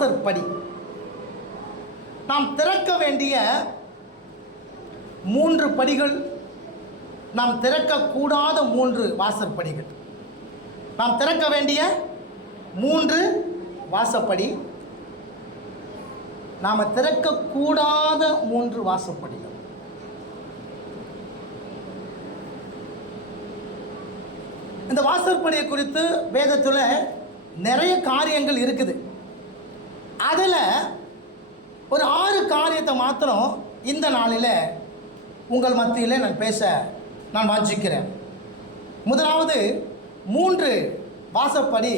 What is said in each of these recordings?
வாசற்படி. நாம் திறக்க வேண்டிய 3 படிகள், நாம் திறக்கக்கூடாத 3 வாசற்படிகள். நாம் திறக்க வேண்டிய 3 வாசப்படி, நாம் திறக்கக்கூடாத 3 வாசப்படிகள். இந்த வாசற்படியை குறித்து வேதத்தில் நிறைய காரியங்கள் இருக்குது. அதில் ஒரு 6 காரியத்தை மாத்திரம் இந்த நாளில் உங்கள் மத்தியில் நான் பேச நான் வாஞ்சிக்கிறேன். முதலாவது, 3 வாசப்படி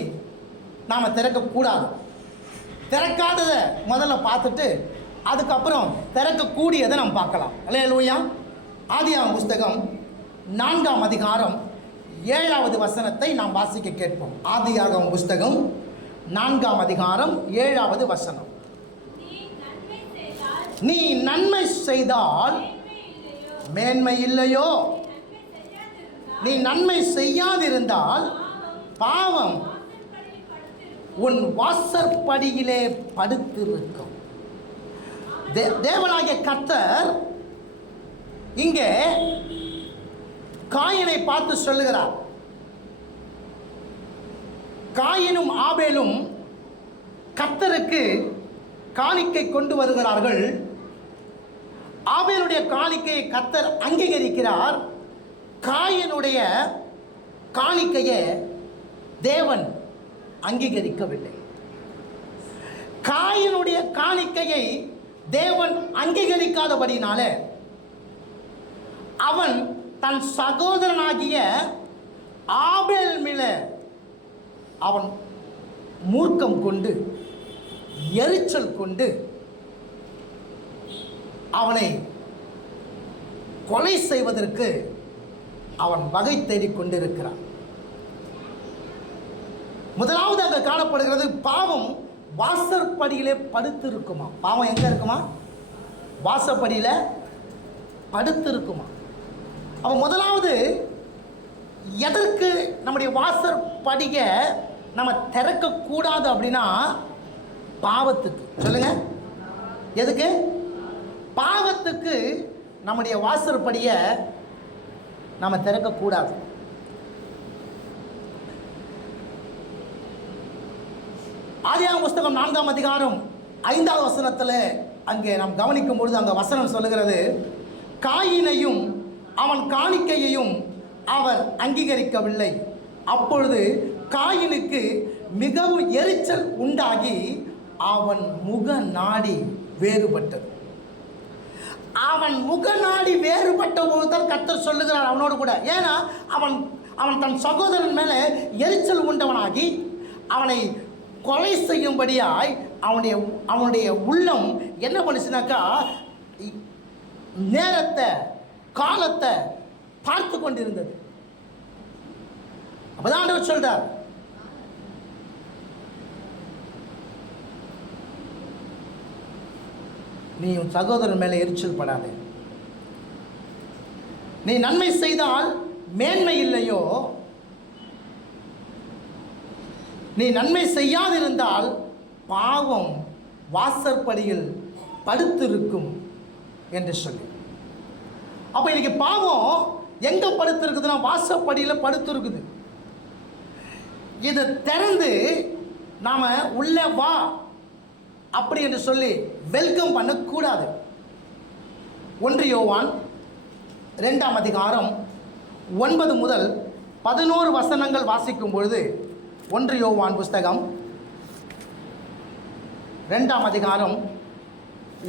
நாம் திறக்கக்கூடாது. திறக்காததை முதல்ல பார்த்துட்டு அதுக்கப்புறம் திறக்கக்கூடியதை நாம் பார்க்கலாம். அல்லேலூயா. ஆதியாகமம் புஸ்தகம் 4ஆம் அதிகாரம் 7வது வசனத்தை நாம் வாசிக்க கேட்போம். ஆதியாகமம் புஸ்தகம் 4ஆம் அதிகாரம் 7வது வசனம். நீ நன்மை செய்தால் மேன்மை இல்லையோ? நீ நன்மை செய்யாதிருந்தால் பாவம் உன் வாசற்படியிலே படுத்திருக்கும். தேவனாகிய கர்த்தர் இங்கே காயினை பார்த்து சொல்லுகிறார். காயினும் ஆபேலும் கர்த்தருக்கு காணிக்கை கொண்டு வருகிறார்கள். ஆபேலுடைய காணிக்கையை கர்த்தர் அங்கீகரிக்கிறார். காயினுடைய காணிக்கையை தேவன் அங்கீகரிக்கவில்லை. காயினுடைய காணிக்கையை தேவன் அங்கீகரிக்காதபடினால அவன் தன் சகோதரனாகிய ஆபேல் மேல அவன் மூர்க்கம் கொண்டு, எரிச்சல் கொண்டு அவனை கொலை செய்வதற்கு அவன் வகை தேடிக் கொண்டிருக்கிறான். முதலாவது அங்கே காணப்படுகிறது, பாவம் வாசற்படியிலே படுத்து இருக்குமா. பாவம் எங்க இருக்குமா? வாசப்படியில் படுத்து இருக்குமா. அவன் முதலாவது எதற்கு நம்முடைய வாசற்படியை நம்ம திறக்கக்கூடாது அப்படின்னா, பாவத்துக்கு. சொல்லுங்க, எதுக்கு? பாவத்துக்கு நம்முடைய வாசற்படியை நம்ம திறக்கக்கூடாது. ஆதியாகமம் புஸ்தகம் 4ஆம் அதிகாரம் 5வது வசனத்தில் அங்கே நாம் கவனிக்கும் பொழுது அங்கே வசனம் சொல்லுகிறது, காயினையும் அவன் காணிக்கையையும் அவர் அங்கீகரிக்கவில்லை. அப்பொழுது காயினுக்கு மிகவும் எரிச்சல் உண்டாகி அவன் முக நாடி வேறுபட்டது. அவன் முக நாடி வேறுபட்ட போது தான் கர்த்தர் சொல்லுகிறார் அவனோடு கூட. ஏன்னா அவன் தன் சகோதரன் மேலே எரிச்சல் உண்டவனாகி அவனை கொலை செய்யும்படியாய் அவனுடைய உள்ளம் என்ன பண்ணுச்சுனாக்கா, நேரத்தை காலத்தை பார்த்து கொண்டிருந்தது. அப்பதான் ஆண்டவர் சொல்றார், நீ உன் சகோதரன் மேலே எரிச்சல் படாதே. நீ நன்மை செய்தால் மேன்மை இல்லையோ? நீ நன்மை செய்யாதிருந்தால் பாவம் வாசற்படியில் படுத்திருக்கும் என்று சொல்லி. அப்போ இன்னைக்கு பாவம் எங்கே படுத்திருக்குதுன்னா வாசப்படியில் படுத்திருக்குது. இதை திறந்து நாம் உள்ளே வா அப்படி என்று சொல்லி வெல்கம் பண்ணக்கூடாது. 1 யோவான் 2ஆம் அதிகாரம் 9 முதல் 11 வசனங்கள் வாசிக்கும் பொழுது, 1 யோவான் புஸ்தகம் 2ஆம் அதிகாரம்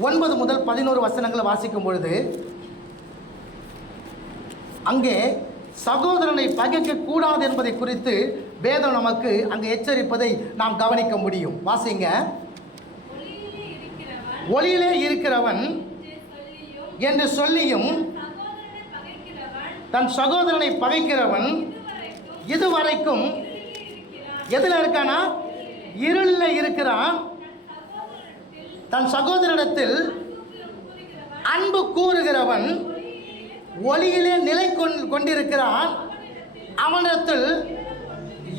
9 முதல் 11 வசனங்களை வாசிக்கும் பொழுது அங்கே சகோதரனை பகைக்க கூடாது என்பதை குறித்து வேதம் நமக்கு அங்கே எச்சரிப்பதை நாம் கவனிக்க முடியும். வாசிங்க. ஒளியிலே இருக்கிறவன் என்று சொல்லியும் தன் சகோதரனை பகைக்கிறவன் இதுவரைக்கும் எதில் இருக்கானா? இருளில் இருக்கிறான். தன் சகோதரனிடத்தில் அன்பு கூறுகிறவன் ஒளியிலே நிலை கொண்டிருக்கிறான். அவனிடத்தில்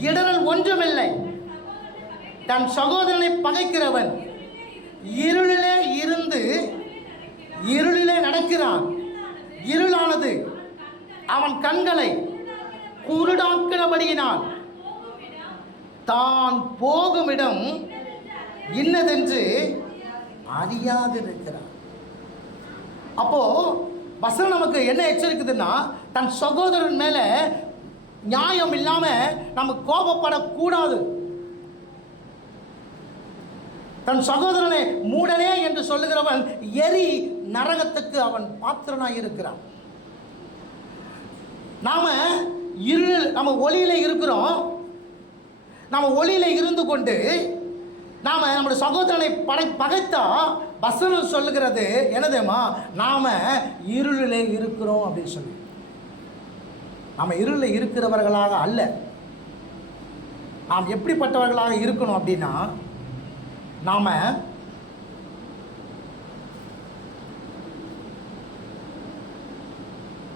இடரல் ஒன்றுமில்லை. தன் சகோதரனை பகைக்கிறவன் இருளிலே இருந்து இருளிலே நடக்கிறான். இருளானது அவன் கண்களை குருடாக்கினபடியினால் தான் போகும் இடம் இன்னதென்று அறியாதிருக்கிறான். அப்போ வசனம் நமக்கு என்ன எச்சரிக்குதுன்னா, தன் சகோதரன் மேல நியாயம் இல்லாம நம்ம கோபப்படக்கூடாது. தன் சகோதரனை மூடனே என்று சொல்லுகிறவன் எரி நரகத்துக்கு அவன் பாத்திரனாய் இருக்கிறான். நம்ம ஒளியில இருக்கிறோம். நம்ம ஒளியில இருந்து கொண்டு நாம நம்முடைய சகோதரனை பகைத்தா வசனம் சொல்லுகிறது என்னதேமா, நாம இருளிலே இருக்கிறோம் அப்படின்னு சொல்லி. நாம இருளில் இருக்கிறவர்களாக அல்ல. நாம் எப்படிப்பட்டவர்களாக இருக்கணும் அப்படின்னா, நாம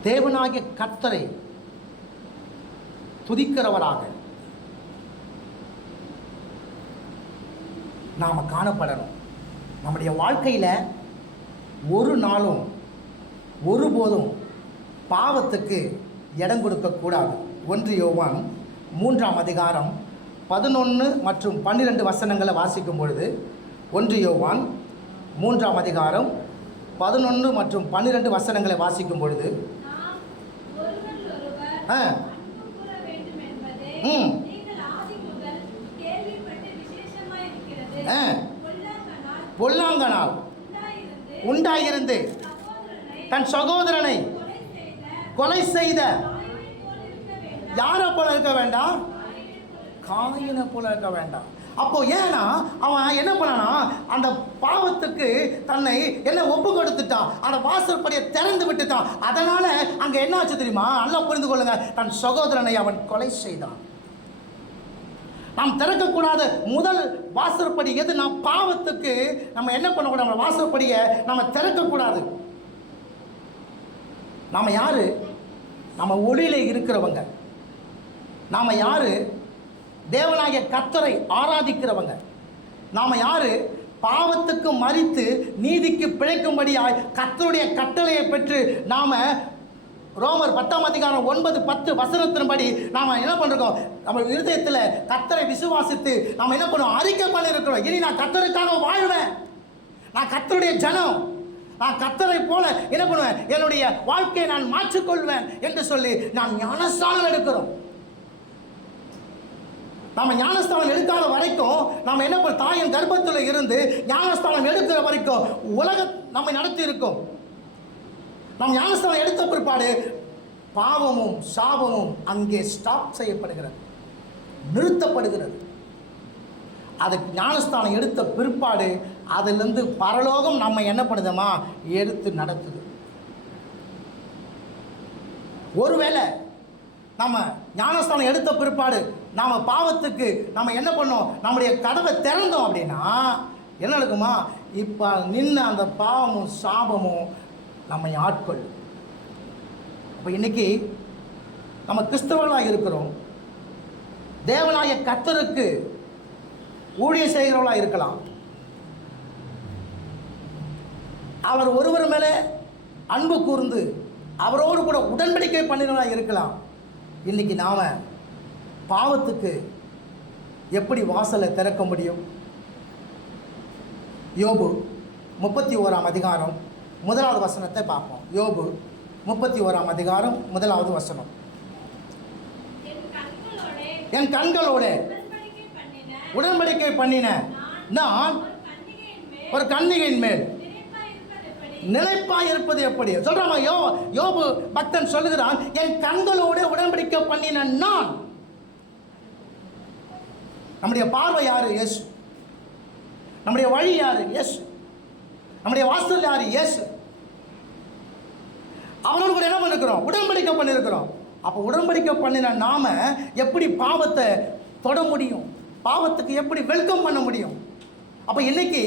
தேவனாகிய கர்த்தரை துதிக்கிறவராக நாம் காணப்படணும். நம்முடைய வாழ்க்கையில் ஒரு நாளும் ஒருபோதும் பாவத்துக்கு இடம் கொடுக்கக்கூடாது. 1 யோவான் 3ஆம் அதிகாரம் 11 மற்றும் 12 வசனங்களை வாசிக்கும் பொழுது, 1 யோவான் 3ஆம் அதிகாரம் 11 மற்றும் 12 வசனங்களை வாசிக்கும் பொழுது, பொல்லாங்கனால் உண்டாயிருந்து தன் சகோதரனை கொலை செய்த யாரை போல இருக்க வேண்டாம், காயினை போல இருக்க வேண்டாம். அப்போ ஏன்னா அவன் என்ன பண்ணானா, அந்த பாவத்துக்கு தன்னை என்ன ஒப்பு கொடுத்துட்டான், அந்த வாசற்படியை திறந்து விட்டுட்டான். அதனால அங்க என்ன ஆச்சு தெரியுமா, நல்லா புரிந்து கொள்ளுங்க, தன் சகோதரனை அவன் கொலை செய்தான். நாம் திறக்கக்கூடாத முதல் வாசற்படி எது? நாம் பாவத்துக்கு நம்ம என்ன பண்ணக்கூடாது, நம்ம வாசற்படியை நம்ம திறக்கக்கூடாது. நாம யாரு? நம்ம ஒளியில இருக்கிறவங்க. நாம யாரு? தேவனாகிய கர்த்தரை ஆராதிக்கிறவங்க. நாம யாரு? பாவத்துக்கு மரித்து நீதிக்கு பிழைக்கும்படியாய் கர்த்தருடைய கட்டளையை பெற்று நாம ரோமர் 10ஆம் அதிகாரம் 9, 10 வசனத்தின்படி நாம என்ன பண்றோம், நம்ம இருதயத்தில் கர்த்தரை விசுவாசித்து நாம என்ன பண்ணுவோம், அறிக்கை பண்ணிருக்கிறோம். இனி நான் கர்த்தருக்காக வாழ்வேன், நான் கர்த்தருடைய ஜனம், நான் கர்த்தரை போல என்ன பண்ணுவேன், என்னுடைய வாழ்க்கையை நான் மாற்றிக்கொள்வேன் என்று சொல்லி நாம் ஞானஸ்தானம் எடுக்கிறோம். நம்ம ஞானஸ்தானம் எடுக்காத வரைக்கும் நம்ம என்ன பண்ண, தாயின் கர்ப்பத்தில் இருந்து ஞானஸ்தானம் எடுக்கிற வரைக்கும் உலகம் நம்மை நடத்தி இருக்கும். நாம் ஞானஸ்தானம் எடுத்த பிற்பாடு பாவமும் சாபமும் அங்கே ஸ்டாப் செய்யப்படுகிறது, நிறுத்தப்படுகிறது. அதுக்கு ஞானஸ்தானம் எடுத்த பிற்பாடு அதிலிருந்து பரலோகம் நம்ம என்ன பண்ணுதமா, எடுத்து நடத்துது. ஒருவேளை நம்ம ஞானஸ்தானம் எடுத்த பிற்பாடு நாம் பாவத்துக்கு நம்ம என்ன பண்ணோம், நம்முடைய கதவை திறந்தோம் அப்படின்னா என்ன நடக்குமா, இப்போ நின்று அந்த பாவமும் சாபமும் நம்மை ஆட்கொள்ளும். அப்போ இன்னைக்கு நம்ம கிறிஸ்தவர்களாக இருக்கிறோம், தேவனாகிய கர்த்தருக்கு ஊழியம் செய்கிறவர்களாக இருக்கலாம், அவர் ஒருவர் மேலே அன்பு கூர்ந்து அவரோடு கூட உடன்படிக்கை பண்ணினவர்களாக இருக்கலாம். இன்னைக்கு நாம பாவத்துக்கு எப்படி வாசலை திறக்க முடியும்? யோபு 31ஆம் அதிகாரம் 1வது வசனத்தை பார்ப்போம். யோபு 31ஆம் அதிகாரம் 1வது வசனம். என் கண்களோட உடன்படிக்கை பண்ணின நான் ஒரு கன்னிகையின் மேல் நிலைப்பாய் இருப்பது எப்படி சொல்றாமா? யோபு பக்தன் சொல்லுகிறான், என் கண்களோட உடன்படிக்கை பண்ணின நான். நம்முடைய பார்வை யாரு? இயேசு. நம்முடைய வழி யாரு? இயேசு. நம்முடைய வாசல் யாரு? இயேசு. அவனோடு கூட என்ன பண்ணிருக்கிறோம்? உடன்படிக்கை பண்ணிருக்கிறோம். அப்போ உடன்படிக்கை பண்ணின நாம எப்படி பாவத்தை தொட முடியும்? பாவத்துக்கு எப்படி வெல்கம் பண்ண முடியும்? அப்போ இன்னைக்கு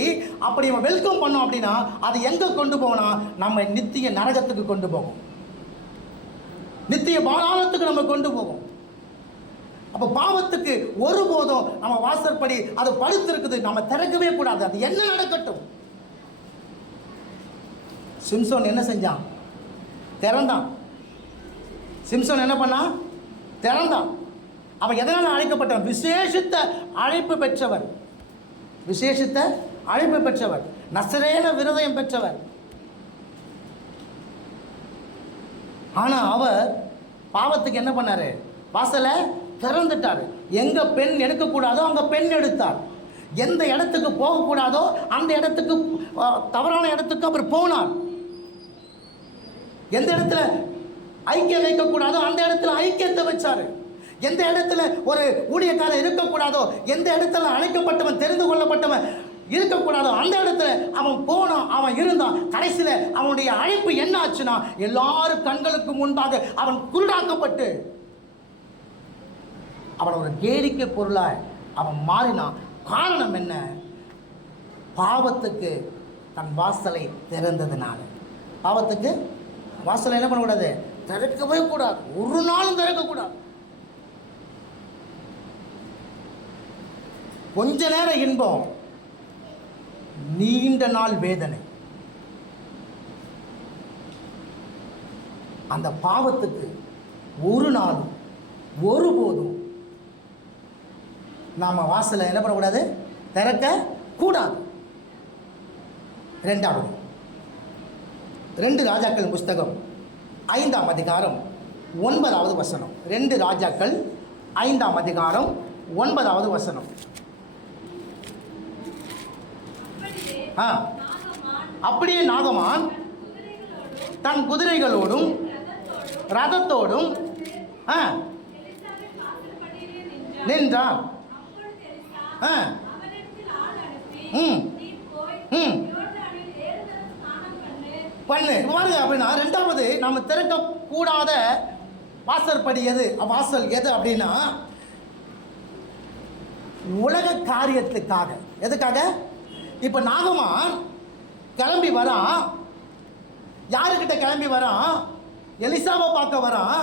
அப்படி வெல்கம் பண்ணோம் அப்படின்னா அது எங்கே கொண்டு போனா, நம்ம நித்திய நரகத்துக்கு கொண்டு போகும், நித்திய பாதாளத்துக்கு நம்ம கொண்டு போகும். அப்போ அப்போ பாவத்துக்கு ஒருபோதும் நம்ம வாசற்படி அது படுத்திருக்குது, நம்ம திறக்கவே கூடாது. அது என்ன நடக்கட்டும். சிம்சோன் என்ன செஞ்சான்? திறந்தான். சிம்சோன் என்ன பண்ணான்? திறந்தான். அவன் எதனால் அழைக்கப்பட்டான்? விசேஷித்த அழைப்பு பெற்றவர், விசேஷித்த அழைப்பு பெற்றவர், நசரேன விரதம் பெற்றவர். ஆனா அவர் பாவத்துக்கு என்ன பண்ணாரு? வாசலை திறந்துட்டாரு. எங்க பெண் எடுக்கக்கூடாதோ அங்க பெண் எடுத்தார். எந்த இடத்துக்கு போகக்கூடாதோ அந்த இடத்துக்கு, தவறான இடத்துக்கு அவர் போனார். எந்த இடத்துல ஐக்கியம் வைக்கக்கூடாதோ அந்த இடத்துல ஐக்கியத்தை வச்சாரு. எந்த இடத்துல ஒரு ஊழியக்காரன் இருக்கக்கூடாதோ, எந்த இடத்துல அழைக்கப்பட்டவன் தெரிந்து கொள்ளப்பட்டவன் இருக்கக்கூடாதோ அந்த இடத்துல அவன் போனான், அவன் இருந்தான். கடைசியில் அவனுடைய அழைப்பு என்ன ஆச்சுன்னா, எல்லாரும் கண்களுக்கு முன்பாக அவன் குருடாக்கப்பட்டு அவன் ஒரு கேளிக்கை பொருளாய் அவன் மாறினான். காரணம் என்ன? பாவத்துக்கு தன் வாசலை திறந்ததுனால. பாவத்துக்கு வாசலை என்ன பண்ணக்கூடாது? திறக்கவே கூடாது, ஒரு நாளும் திறக்கக்கூடாது. கொஞ்ச நேரம் இன்பம், நீண்ட நாள் வேதனை. அந்த பாவத்துக்கு ஒரு நாளும் ஒருபோதும் நாம வாசலை என்ன பண்ணக்கூடாது? திறக்க கூடாது. இரண்டாவது, 2 ராஜாக்கள் புஸ்தகம் 5ஆம் அதிகாரம் 9வது வசனம். 2 ராஜாக்கள் 5ஆம் அதிகாரம் 9வது வசனம். அப்படியே நாகமான் தன் குதிரைகளோடும் ரதத்தோடும் நின்றான். பண்ணு பாருங்க. அப்படின்னா ரெண்டாவது நம்ம திறக்க கூடாத வாசற்படி எது, வாசல் எது அப்படின்னா உலக காரியத்துக்காக. எதுக்காக? இப்ப நாகமான் கிளம்பி வரான். யாருக்கிட்ட கிளம்பி வரான்? எலிசாவை பார்க்க வரான்.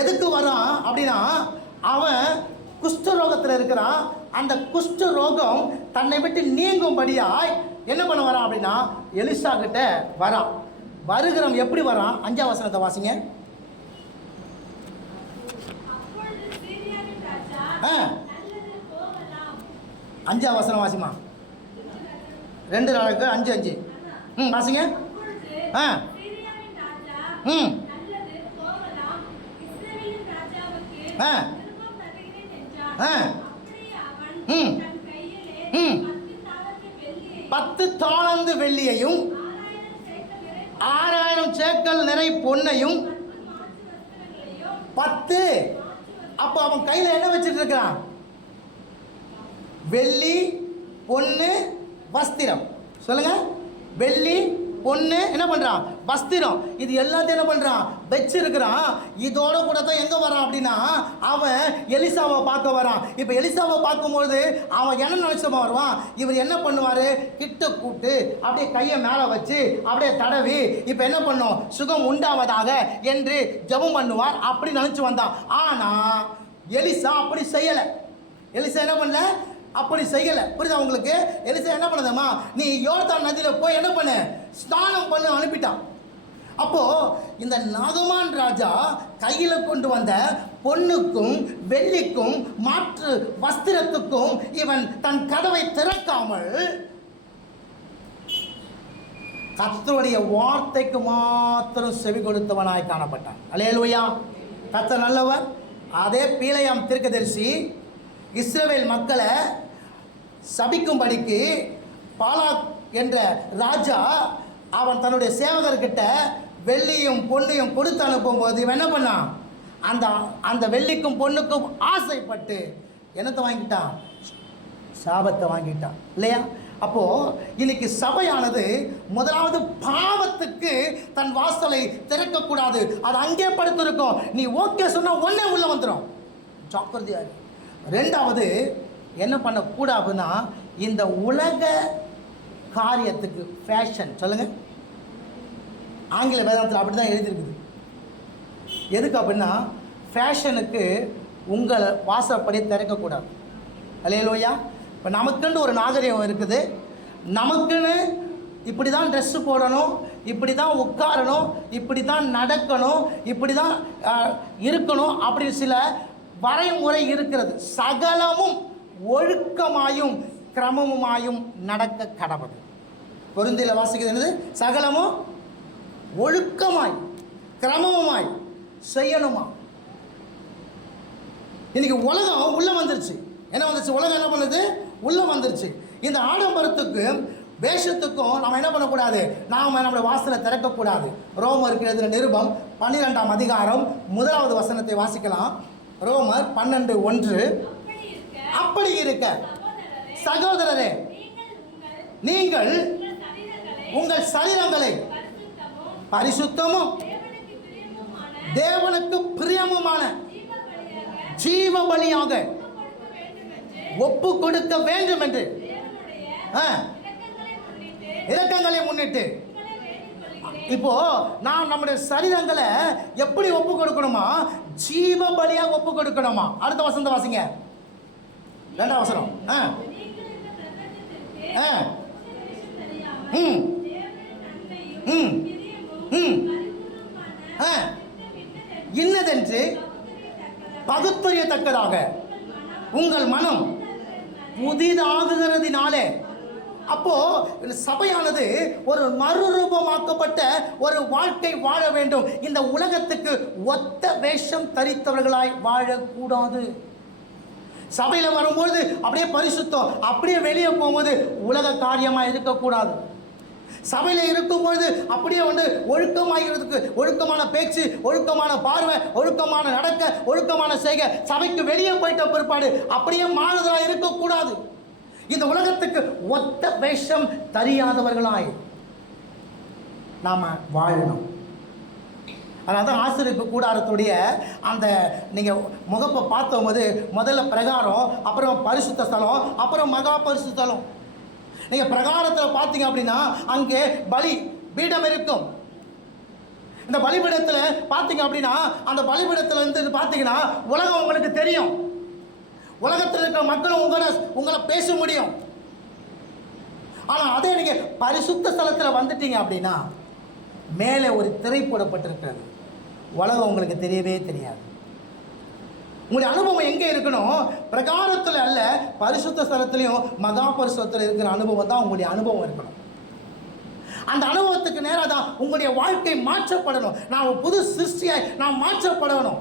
எதுக்கு வரான் அப்படின்னா, அவன் குஷ்டரோகத்தில் இருக்கிறான். அந்த குஷ்ட ரோகம் தன்னை விட்டு நீங்கும்படியாய் என்ன பண்ண வரான் அப்படின்னா எலிசா கிட்ட வரான். வருகிறவன் எப்படி வரான்? 5ஆம் வசனத்தை வாசிங்க. அஞ்சாம் வசனம் வாசிமா. 2 நாளுக்கு 5:5. வாசிங்க. பத்து தாளந்து வெள்ளியையும் 6000 சேக்கல் நிறை பொன்னையும் 10. அப்போ அவன் கையில் என்ன வச்சுட்டு இருக்கிறான்? வெள்ளி, பொண்ணு, வஸ்திரம். சொல்லுங்க. வெள்ளி, பொண்ணு, என்ன பண்றான்? வஸ்திரம். இது எல்லாத்தையும் என்ன பண்றான்? வச்சிருக்கிறான். இதோட கூட தான் எங்க வரான் அப்படின்னா, அவன் எலிசாவை பார்க்க வரான். இப்ப எலிசாவை பார்க்கும்போது அவன் என்ன நினைச்சமா வருவான்? இவர் என்ன பண்ணுவாரு? கிட்ட கூப்பிட்டு அப்படியே கையை மேல வச்சு அப்படியே தடவி இப்ப என்ன பண்ணும்? சுகம் உண்டாவதாக என்று ஜெபம் பண்ணுவார். அப்படி நினைச்சு வந்தான். ஆனா எலிசா அப்படி செய்யல. எலிசா என்ன பண்ணல? அப்படி செய்யல. புரியுதா உங்களுக்கு? எலிசா என்ன பண்ணதமா, நீ யோர்தான் நதியில போய் என்ன பண்ண? ஸ்நானம் பண்ண அனுப்பிட்டான். அப்போ இந்த நாகமான் ராஜா கையில கொண்டு வந்த பொன்னுக்கும் வெள்ளிக்கும் மாற்று வஸ்திரத்துக்கும் இவன் தன் கதவை திறக்காமல் கர்த்தருடைய வார்த்தைக்கு மாத்திரம் செவி கொடுத்தவனாய் காணப்பட்டான். அல்லேலூயா. கர்த்தர் நல்லவர். அதே பீலையாம் தீர்க்கதரிசி இஸ்ரவேல் மக்களை சபிக்கும்படிக்கு பாலாக் என்ற ராஜா அவன் தன்னுடைய சேவகர்கிட்ட வெள்ளியும் பொன்னையும் கொடுத்து அனுப்பும்போது இவன் என்ன பண்ணான்? அந்த வெள்ளிக்கும் பொண்ணுக்கும் ஆசைப்பட்டு என்னத்தை வாங்கிட்டான்? சாபத்தை வாங்கிட்டான். இல்லையா? அப்போ இன்னைக்கு சபையானது முதலாவது பாவத்துக்கு தன் வாசலை திறக்கக்கூடாது. அது அங்கே படுத்திருக்கும். நீ ஓகே சொன்னா ஒன்னே உள்ள வந்துடும். ஜாக்கிரதையா. ரெண்டாவது என்ன பண்ணக்கூடாதுன்னா, இந்த உலக காரியத்துக்கு ஃபேஷன். சொல்லுங்க. ஆங்கில வேதாந்தத்தில் அப்படி தான் எழுதியிருக்குது. எதுக்கு அப்படின்னா, ஃபேஷனுக்கு உங்கள் வாசப்படியை திறக்கக்கூடாது. அல்லேலூயா. இப்போ நமக்குன்னு ஒரு நாகரிகம் இருக்குது. நமக்குன்னு இப்படி தான் ட்ரெஸ்ஸு போடணும், இப்படி தான் உட்காரணும், இப்படி தான் நடக்கணும், இப்படி தான் இருக்கணும், அப்படி சில வரைமுறை இருக்கிறது. சகலமும் ஒழுக்கமாயும் கிரமமுமாயும் நடக்க கடவுள். பொருந்தில வாசிக்கிறது என்னது? சகலமும் ஒழுக்கமாய் கிரமமுமாய் செய்யணுமா. இன்னைக்கு உலகம் உள்ள வந்துருச்சு. என்ன வந்துருச்சு? உலகம் என்ன பண்ணுது? உள்ள வந்துருச்சு. இந்த ஆடம்பரத்துக்கு வேஷத்துக்கும் நம்ம என்ன பண்ணக்கூடாது? நாம் நம்முடைய வாசலை திறக்கக்கூடாது. ரோமருக்கு எழுதின நிருபம் 12ஆம் அதிகாரம் 1வது வசனத்தை வாசிக்கலாம். ரோமர் 12:1. அப்படி இருக்க சகோதரரே, நீங்கள் உங்கள் சரீரங்களை பரிசுத்தமும் தேவனுக்கு பிரியமுமான ஜீவ பலியாக ஒப்பு கொடுக்க வேண்டும் என்று இரக்கங்களை முன்னிட்டு. இப்போ நாம் நம்முடைய சரீரங்களை எப்படி ஒப்பு கொடுக்கணுமா? ஜீவ பலியாக ஒப்பு கொடுக்கணுமா? அடுத்த வசனத்தை வாசிங்க. 2ஆம் வசனம். இன்னதென்று பகுத்தறியத்தக்கதாக உங்கள் மனம் புதிதாகுகிறதினாலே. அப்போ சபையானது ஒரு மறுரூபமாக்கப்பட்ட ஒரு வாழ்க்கை வாழ வேண்டும். இந்த உலகத்துக்கு ஒத்த வேஷம் தரித்தவர்களாய் வாழக்கூடாது. சபையில் வரும்போது அப்படியே பரிசுத்தம், அப்படியே வெளியே போகும்போது உலக காரியமாக இருக்கக்கூடாது. சபையில் இருக்கும்பொழுது அப்படியே ஒழுக்கமாகிறதுக்கு ஒழுக்கமான பேச்சு, ஒழுக்கமான பார்வை, ஒழுக்கமான நடக்க, ஒழுக்கமான செய்கை, சபைக்கு வெளியே போயிட்ட பிற்பாடு அப்படியே மாறுதலாக இருக்கக்கூடாது. இந்த உலகத்துக்கு ஒத்த வேஷம் தெரியாதவர்களாய் நாம வாழணும். அதனால தான் ஆசிரியப்பு கூடாரத்துடைய அந்த நீங்கள் முகப்பை பார்த்தபோது முதல்ல பிரகாரம், அப்புறம் பரிசுத்த ஸ்தலம், அப்புறம் மகா பரிசுத்த ஸ்தலம். நீங்கள் பிரகாரத்தில் பார்த்தீங்க அப்படின்னா அங்கே பலி பீடம் இருக்கும். இந்த பலிபீடத்தில் பார்த்தீங்க அப்படின்னா அந்த பலிபீடத்தில் இருந்து பார்த்தீங்கன்னா உலகம் உங்களுக்கு தெரியும். உலகத்தில் இருக்கிற மக்களும் உங்களை பேச முடியும். ஆனால் அதே நீங்கள் பரிசுத்த ஸ்தலத்தில் வந்துட்டீங்க அப்படின்னா மேலே ஒரு திரை போடப்பட்டிருக்கிறது. உலகம் உங்களுக்கு தெரியவே தெரியாது. உங்களுடைய அனுபவம் எங்கே இருக்கணும்? பிரகாரத்தில் அல்ல, பரிசுத்த ஸ்தலத்திலையும் மகா பரிசுத்தத்தில் இருக்கிற அனுபவம் தான் உங்களுடைய அனுபவம் இருக்கணும். அந்த அனுபவத்துக்கு நேராக தான் உங்களுடைய வாழ்க்கை மாற்றப்படணும். நான் புது சிருஷ்டியாய் நான் மாற்றப்படணும்.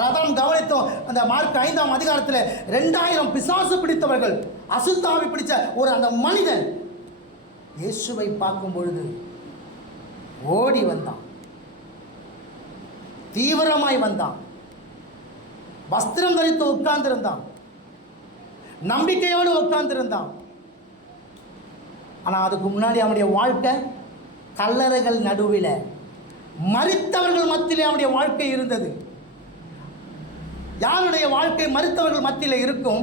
அதான் கவனித்தோம். அந்த மார்க் 5ஆம் அதிகாரத்தில் 2000 பிசாசு பிடித்தவர்கள், அசுத்தாவி பிடிச்ச அந்த மனிதன் இயேசுவை பார்க்கும் பொழுது ஓடி வந்தான், தீவிரமாய் வந்தான், வஸ்திரம் தரித்து உட்கார்ந்திருந்தான், நம்பிக்கையோடு உட்கார்ந்திருந்தான். ஆனால் அதுக்கு முன்னாடி அவனுடைய வாழ்க்கை கல்லறைகள் நடுவில் மரித்தவர்கள் மத்தியிலே அவனுடைய வாழ்க்கை இருந்தது. யாருடைய வாழ்க்கை மரித்தவர்கள் மத்தியில் இருக்கும்?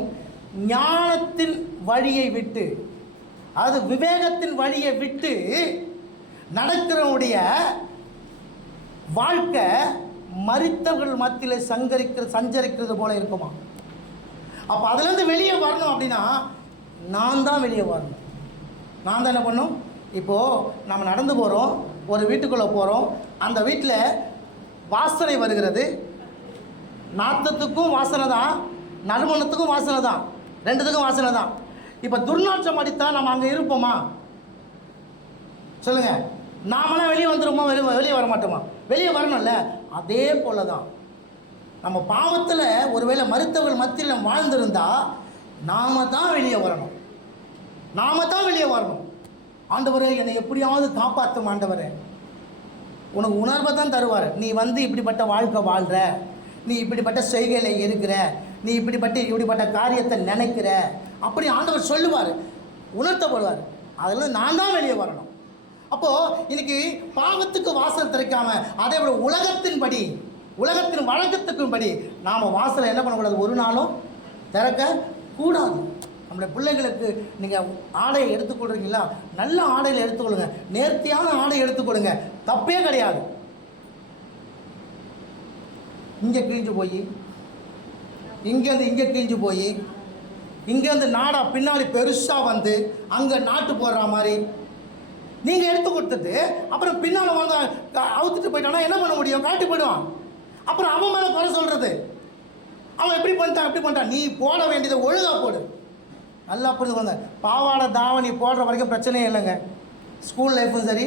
ஞானத்தின் வழியை விட்டு, அது விவேகத்தின் வழியை விட்டு நடக்கிறவனுடைய வாழ்க்கை மரித்தவர்கள் மத்தியில் சஞ்சரிக்கிறது போல இருக்குமா? அப்போ அதுலேருந்து வெளியே வரணும் அப்படின்னா நான் தான் வெளியே வரணும். நான் தான் என்ன பண்ணணும்? இப்போது நம்ம நடந்து போகிறோம், ஒரு வீட்டுக்குள்ளே போகிறோம், அந்த வீட்டில் வாசனை வருகிறது. நாத்தத்துக்கும் வாசனை தான், நறுமணத்துக்கும் வாசனை தான், ரெண்டுத்துக்கும் வாசனை தான். இப்போ துர்நாற்றம் அடித்தா நம்ம அங்கே இருப்போமா? சொல்லுங்கள். நாமெல்லாம் வெளியே வந்துடுமா? வெளியே வர மாட்டோமா? வெளியே வரணும்ல. அதே போல தான் நம்ம பாவத்தில் ஒருவேளை மருத்துவர்கள் மத்தியில் நம்ம வாழ்ந்திருந்தால் நாம தான் வெளியே வரணும். நாம தான் வெளியே வரணும். ஆண்டவரே என்னை எப்படியாவது காப்பாற்றும் ஆண்டவரே. உனக்கு உணர்வை தான் தருவார். நீ இப்படிப்பட்ட வாழ்க்கை வாழ்கிற, நீ இப்படிப்பட்ட செய்கையில் இருக்கிற, நீ இப்படிப்பட்ட காரியத்தை நினைக்கிற, அப்படி ஆண்டவர் சொல்லுவார், உணர்த்தப்படுவார். அதில் நான் தான் வெளியே வரணும். அப்போது இன்னைக்கு பாவத்துக்கு வாசல் திறக்காம அதே போல உலகத்தின் வழக்கத்துக்கும்படி நாம் வாசலை என்ன பண்ணக்கூடாது? ஒரு நாளும் திறக்க கூடாது. நம்முடைய பிள்ளைகளுக்கு நீங்கள் ஆடையை எடுத்துக்கொள்கிறீங்களா? நல்ல ஆடையில் எடுத்துக்கொள்ளுங்க, நேர்த்தியான ஆடை எடுத்துக்கொள்ளுங்க, தப்பே கிடையாது. இங்கே கிழிஞ்சு போய் இங்கேருந்து இங்கே கிழிஞ்சு போய் இங்கேருந்து நாடா பின்னாடி பெருசாக வந்து அங்கே நாட்டு போடுற மாதிரி நீங்கள் எடுத்து கொடுத்துட்டு அப்புறம் பின்னால் வந்து அவுத்துட்டு போயிட்டானா என்ன பண்ண முடியும்? காட்டி போயிடுவான். அப்புறம் அவன் மேலே குறை சொல்கிறது, அவன் எப்படி பண்ணிட்டான் நீ போட வேண்டியதை ஒழுங்காக போடு. நல்லா புரிஞ்சு வந்த பாவாடை தாவணி போடுற வரைக்கும் பிரச்சனையே இல்லைங்க. ஸ்கூல் லைஃப்பும் சரி,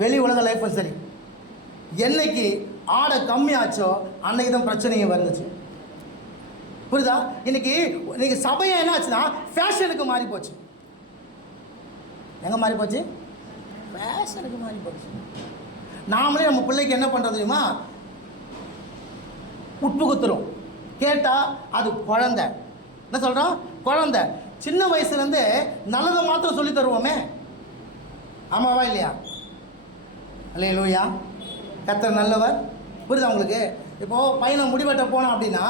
வெளி உலக லைஃப்பும் சரி, என்னைக்கு ஆடை கம்மியாச்சோ அன்னைக்கு தான் பிரச்சனையும் வந்துச்சு. புரியுதா? இன்னைக்கு சபையை என்ன ஆச்சுன்னா ஃபேஷனுக்கு மாறி போச்சு. எங்கே மாறி போச்சு? ஃபேஷனுக்கு மாறி போச்சு. நாமளே நம்ம பிள்ளைக்கு என்ன பண்ணுறது தெரியுமா? உப்பு குத்துறோம். கேட்டால் அது குழந்தை. என்ன சொல்கிறோம்? குழந்தை. சின்ன வயசுலேருந்து நல்லதை மாத்திரம் சொல்லி தருவோமே. ஆமாவா இல்லையா? அல்லேலூயா. கர்த்தர் நல்லவர். புரியுதா உங்களுக்கு? இப்போது பையனை முடிவெட்ட போனான் அப்படின்னா,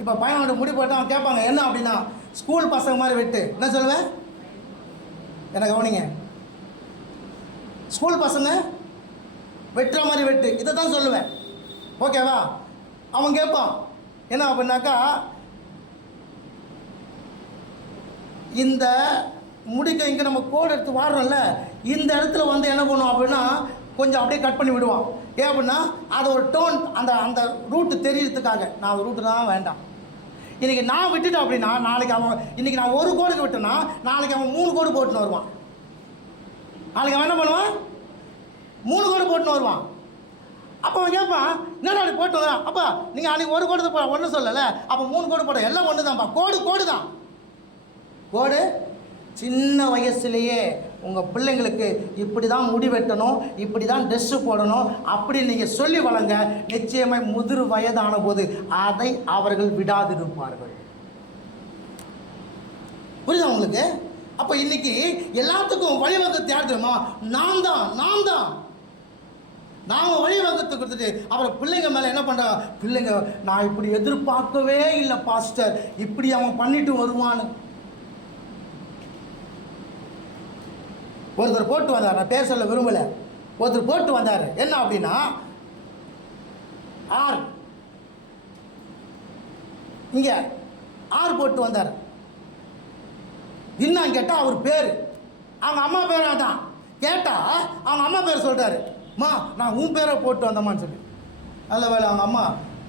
இப்போ பையனோட முடிவெட்ட அவன் கேட்பாங்க என்ன அப்படின்னா, ஸ்கூல் பசங்க மாதிரி வெட்டு. என்ன சொல்லுவேன்? என்ன கவனிங்க, ஸ்கூல் பசங்க வெட்டுற மாதிரி வெட்டு, இதை தான் சொல்லுவேன். ஓகேவா? அவன் கேட்பான் என்ன அப்படின்னாக்கா, இந்த முடிக்க இங்கே நம்ம கோடு எடுத்து வாடுறோம்ல, இந்த இடத்துல வந்து என்ன பண்ணுவோம் அப்படின்னா கொஞ்சம் அப்படியே கட் பண்ணி விடுவான். ஏன் அப்படின்னா அது ஒரு டோன், அந்த ரூட்டு தெரியறதுக்காக. நான் ஒரு ரூட்டு தான் வேண்டாம். இன்றைக்கி நான் விட்டுட்டேன் அப்படின்னா நாளைக்கு அவன், இன்றைக்கி நான் ஒரு கோடுக்கு விட்டேன்னா நாளைக்கு அவன் 3 கோடு போட்டுன்னு வருவான். நாளைக்கு அவன் என்ன பண்ணுவான்? 3 கோடு போட்டுன்னு வருவான். அப்போ அவன் கேட்பான் என்னடா அப்படி போட்டு வரான்? அப்பா நீங்கள் அன்றைக்கி ஒரு கோடு போ ஒன்றும் சொல்லலை, அப்போ 3 கோடு போட்ட எல்லாம் ஒன்று தான்ப்பா. கோடு தான். கோடு. சின்ன வயசுலேயே உங்கள் பிள்ளைங்களுக்கு இப்படி தான் முடி வெட்டணும், இப்படி தான் ட்ரெஸ்ஸு போடணும் அப்படி நீங்கள் சொல்லி வளங்க. நிச்சயமாக முதிர் வயதான போது அதை அவர்கள் விடாதிருப்பார்கள். புரியுதா உங்களுக்கு? அப்போ இன்னைக்கு எல்லாத்துக்கும் வழிவகுத்து யார் தெரியுமா? நான் தான். நாங்கள் வழிவகுத்து கொடுத்துட்டு அப்புறம் பிள்ளைங்க மேலே என்ன பண்ணுறாங்க? பிள்ளைங்க நான் இப்படி எதிர்பார்க்கவே இல்லை பாஸ்டர், இப்படி அவன் பண்ணிட்டு வருவான்னு. ஒருத்தர் போட்டு வந்தார், நான் பேர் சொல்ல விரும்பலை. ஒருத்தர் போட்டு வந்தார் என்ன அப்படின்னா, ஆர் இங்கே ஆர் போட்டு வந்தார். என்னன்னு கேட்டால் அவர் பேர், அவங்க அம்மா பேராக தான். கேட்டால் அவங்க அம்மா பேர் சொல்கிறாரு, அம்மா நான் உன் பேரை போட்டு வந்தம்மான்னு சொல்லி. நல்ல வேலை அவங்க அம்மா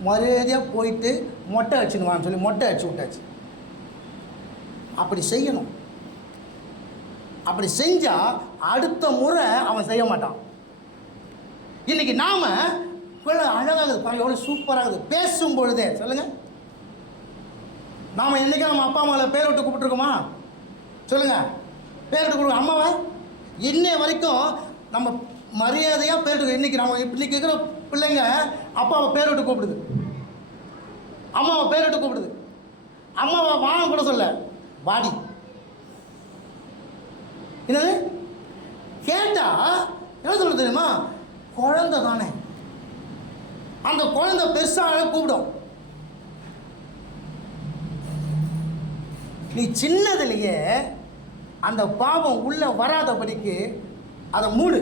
மரியாதையாக போயிட்டு மொட்டை அடிச்சுடுவான்னு சொல்லி மொட்டை அடிச்சு விட்டாச்சு. அப்படி செய்யணும். அப்படி செஞ்சால் அடுத்த முறை அவன் செய்ய மாட்டான். இன்னைக்கு நாம் அழகாகுது பாருங்க, எவ்வளோ சூப்பராகுது பேசும் பொழுதே. சொல்லுங்கள், நாம் இன்றைக்கி நம்ம அப்பா அம்மாவில் பேர் விட்டு கூப்பிட்டுருக்கோமா? சொல்லுங்கள், பேர் விட்டு கொடுங்க. அம்மாவை இன்னைய வரைக்கும் நம்ம மரியாதையாக பேர் விட்டு. இன்றைக்கி இருக்கிற பிள்ளைங்க அப்பாவை பேர் விட்டு கூப்பிடுது, அம்மாவை பேர் விட்டு கூப்பிடுது. அம்மாவை வாங்க கூட சொல்ல, வாடி. என்னது கேட்டால் என்ன சொல்ல தெரியுமா? குழந்தை தானே. அந்த குழந்தை பெருசாக கூப்பிடும். நீ சின்னதுலேயே அந்த பாவம் உள்ள வராதபடிக்கு அதை மூடு,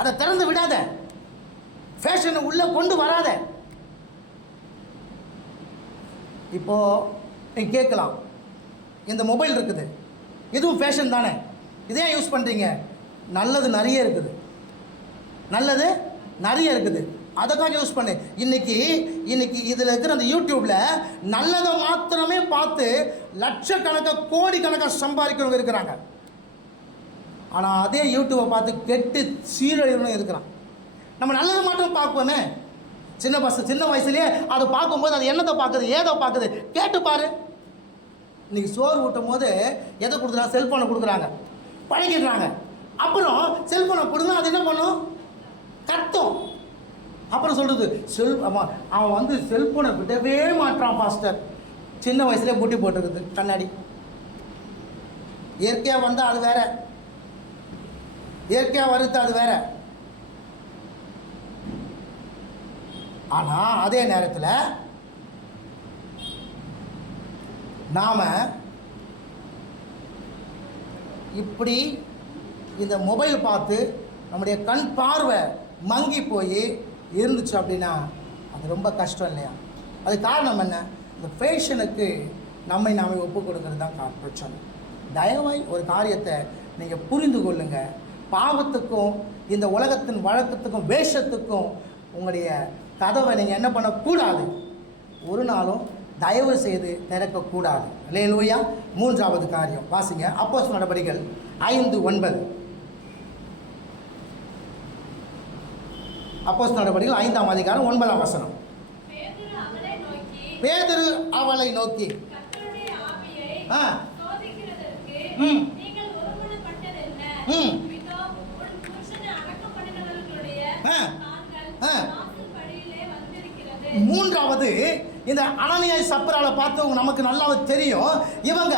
அதை திறந்து விடாத, ஃபேஷனை உள்ள கொண்டு வராத. இப்போ நீ கேட்கலாம், இந்த மொபைல் இருக்குது, இதுவும் ஃபேஷன் தானே, இதே யூஸ் பண்ணுறீங்க. நல்லது நிறைய இருக்குது, அதைக்காக யூஸ் பண்ணு. இன்னைக்கு இதில் இருக்கிற அந்த யூடியூப்பில் நல்லதை மாத்திரமே பார்த்து லட்சக்கணக்காக கோடிக்கணக்காக சம்பாதிக்கிறவங்க இருக்கிறாங்க. ஆனால் அதே யூடியூப்பை பார்த்து கெட்டு சீரழிவுன்னு இருக்கிறான். நம்ம நல்லதை மாத்திரம் பார்ப்போமே. சின்ன வயசுலேயே அதை பார்க்கும்போது அது என்னத்தை பார்க்குது, ஏதோ பார்க்குது, கேட்டு பாரு. இன்றைக்கி சோறு ஊட்டும் போது எதை கொடுக்குறாங்க? செல்ஃபோனை கொடுக்குறாங்க, பழகிடுறாங்க. அப்புறம் செல்ஃபோனை கொடுங்க, அது என்ன பண்ணும்? கத்தும். அப்புறம் சொல்கிறது அவன் வந்து செல்ஃபோனை விடவே மாட்டான் பாஸ்டர். சின்ன வயசுலேயே முட்டி போட்டுருக்குது கண்ணாடி. இயற்கையாக வந்தால் அது வேற, இயற்கையாக வருது அது வேற. ஆனால் அதே நேரத்தில் நாம் இப்படி இந்த மொபைல் பார்த்து நம்முடைய கண் பார்வை மங்கி போய் இருந்துச்சு அப்படின்னா அது ரொம்ப கஷ்டம் இல்லையா? அது காரணம் என்ன? இந்த ஃபேஷனுக்கு நம்மை நாமே ஒப்பு கொடுக்கறது தான் பிரச்சனை. தயவாய் ஒரு காரியத்தை நீங்கள் புரிந்து கொள்ளுங்க. பாவத்துக்கும் இந்த உலகத்தின் வழக்கத்துக்கும் வேஷத்துக்கும் உங்களுடைய கதவை நீங்கள் என்ன பண்ணக்கூடாது, ஒரு நாளும் தயவு செய்து திறக்கக்கூடாது. அல்லேலூயா. மூன்றாவது காரியம் வாசிங்க, அப்போஸ்தலர் நடபடிகள் 5:9. அப்போஸ்தலர் நடபடிகள் 5ஆம் அதிகாரம் 9ஆம் வசனம். பேதுரு அவளை நோக்கி மூன்றாவது இந்த அனனியாய் சப்பரால பார்த்து நமக்கு நல்லா தெரியும். இவங்க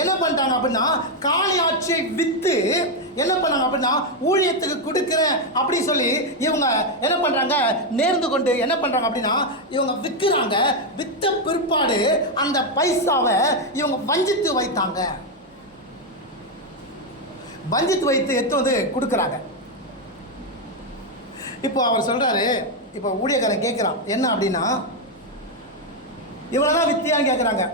என்ன பண்ணிட்டாங்க அப்படின்னா, காணியாட்சியை வித்து என்ன பண்ணாங்க அப்படின்னா, ஊழியத்துக்கு கொடுக்குறேன் அப்படி சொல்லி இவங்க என்ன பண்ணுறாங்க, நேர்ந்து கொண்டு என்ன பண்ணுறாங்க அப்படின்னா, இவங்க விற்கிறாங்க. வித்த பிற்பாடு அந்த பைசாவை இவங்க வஞ்சித்து வைத்தாங்க. வஞ்சித்து வைத்து எடுத்து வந்து கொடுக்குறாங்க. இப்போ அவர் சொல்கிறாரு, இப்போ ஊழியக்காரன் கேட்குறான் என்ன அப்படின்னா, இவ்வளோதான் வித்தியான்னு கேட்குறாங்க.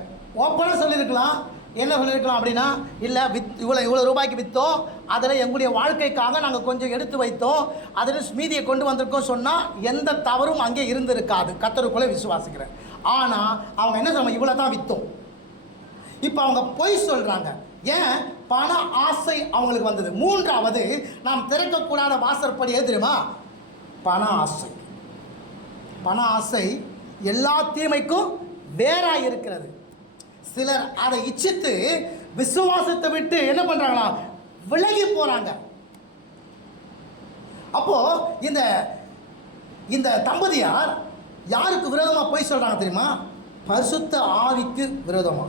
ஓப்பனாக சொல்லியிருக்கலாம். என்ன சொல்லியிருக்கலாம் அப்படின்னா, இல்லை இவ்வளோ ரூபாய்க்கு விற்றோம், அதில் எங்களுடைய வாழ்க்கைக்காக நாங்கள் கொஞ்சம் எடுத்து வைத்தோம், அதில் மீதியை கொண்டு வந்திருக்கோம் சொன்னால் எந்த தவறும் அங்கே இருந்திருக்காது, கர்த்தருக்குள்ளே விசுவாசிக்கிறேன். ஆனால் அவங்க என்ன சொல்லுவாங்க, இவ்வளோ தான் விற்றோம். இப்போ அவங்க பொய் சொல்கிறாங்க. ஏன்? பண ஆசை அவங்களுக்கு வந்தது. மூன்றாவது நாம் திறக்கக்கூடாத வாசற்படி எது தெரியுமா? பண ஆசை. பண ஆசை எல்லா தீமைக்கும் வேறாக இருக்கிறது. சிலர் அதை இச்சித்து விசுவாசத்தை விட்டு என்ன பண்றாங்களா, விலகி போறாங்க. அப்போ இந்த இந்த தம்பதியார் யாருக்கு விரோதமா போய் சொல்றாங்க தெரியுமா? பரிசுத்த ஆவிக்கு விரோதமா,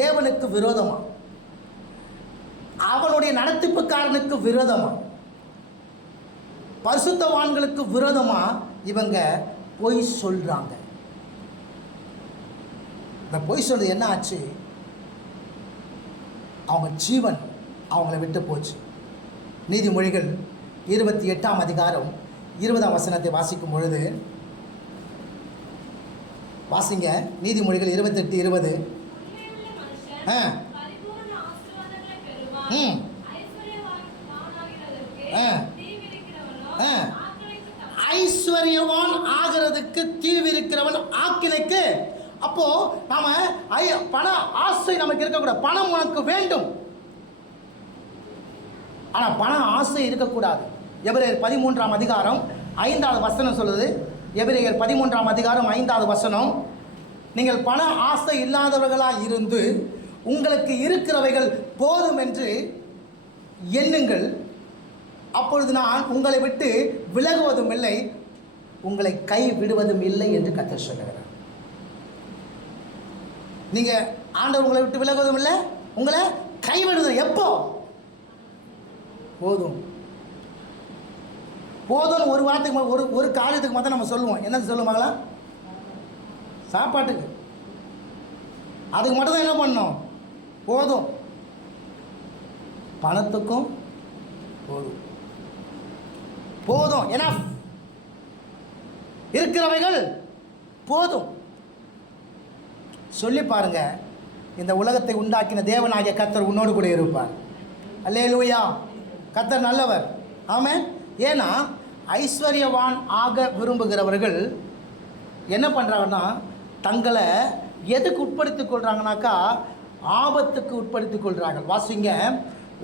தேவனுக்கு விரோதமா, அவனுடைய நடத்திப்புக்காரனுக்கு விரோதமா, பரிசுத்தவான்களுக்கு விரோதமா இவங்க பொய் சொல்றாங்க. இந்த பொய் சொல்றது என்ன ஆச்சு? அவங்க ஜீவன் அவங்கள விட்டு போச்சு. நீதிமொழிகள் 28ஆம் அதிகாரம் 20ஆம் வசனத்தை வாசிக்கும் பொழுது, வாசிங்க, நீதிமொழிகள் 28:20. ஐஸ்வர்யவான் ஆகிறதுக்கு தீவிரிக்கிறவன் ஆக்கினைக்கு. அப்போ நாம பண ஆசை நமக்கு இருக்கக்கூடாது. பணம் உனக்கு வேண்டும், ஆனா பண ஆசை இருக்கக்கூடாது. எபிரேயர் 13ஆம் அதிகாரம் 5வது வசனம் சொல்லுது. எபிரேயர் 13ஆம் அதிகாரம் 5வது வசனம், நீங்கள் பண ஆசை இல்லாதவர்களாக இருந்து உங்களுக்கு இருக்கிறவைகள் போதும் என்று எண்ணுங்கள், அப்பொழுது நான் உங்களை விட்டு விலகுவதும் இல்லை, உங்களை கை விடுவதும் இல்லை என்று கர்த்தர் சொல்லுகிறார். நீங்க ஆண்டவர் உங்களை விட்டு விலகுவதும் இல்லை, உங்களை கைவிடுவதும். எப்போ? போதும் போதும். ஒரு வாரத்துக்கு ஒரு காலத்துக்கு மட்டும் நம்ம சொல்லுவோம். என்ன சொல்லுவாங்களா? சாப்பாட்டுக்கு. அதுக்கு மட்டும் தான் என்ன பண்ணோம்? போதும். பணத்துக்கும் போதும் போதும். ஏன்னா இருக்கிறவைகள் போதும். சொல்லி பாருங்க, இந்த உலகத்தை உண்டாக்கின தேவனாகிய கர்த்தர் உன்னோடு கூட இருப்பார். அல்லேலூயா. கர்த்தர் நல்லவர். ஆமென். ஏன்னா ஐஸ்வர்யவான் ஆக விரும்புகிறவர்கள் என்ன பண்ணுறாங்கன்னா, தங்களை எதுக்கு உட்படுத்திக் கொள்கிறாங்கனாக்கா, ஆபத்துக்கு உட்படுத்திக் கொள்கிறார்கள். வாசிங்க,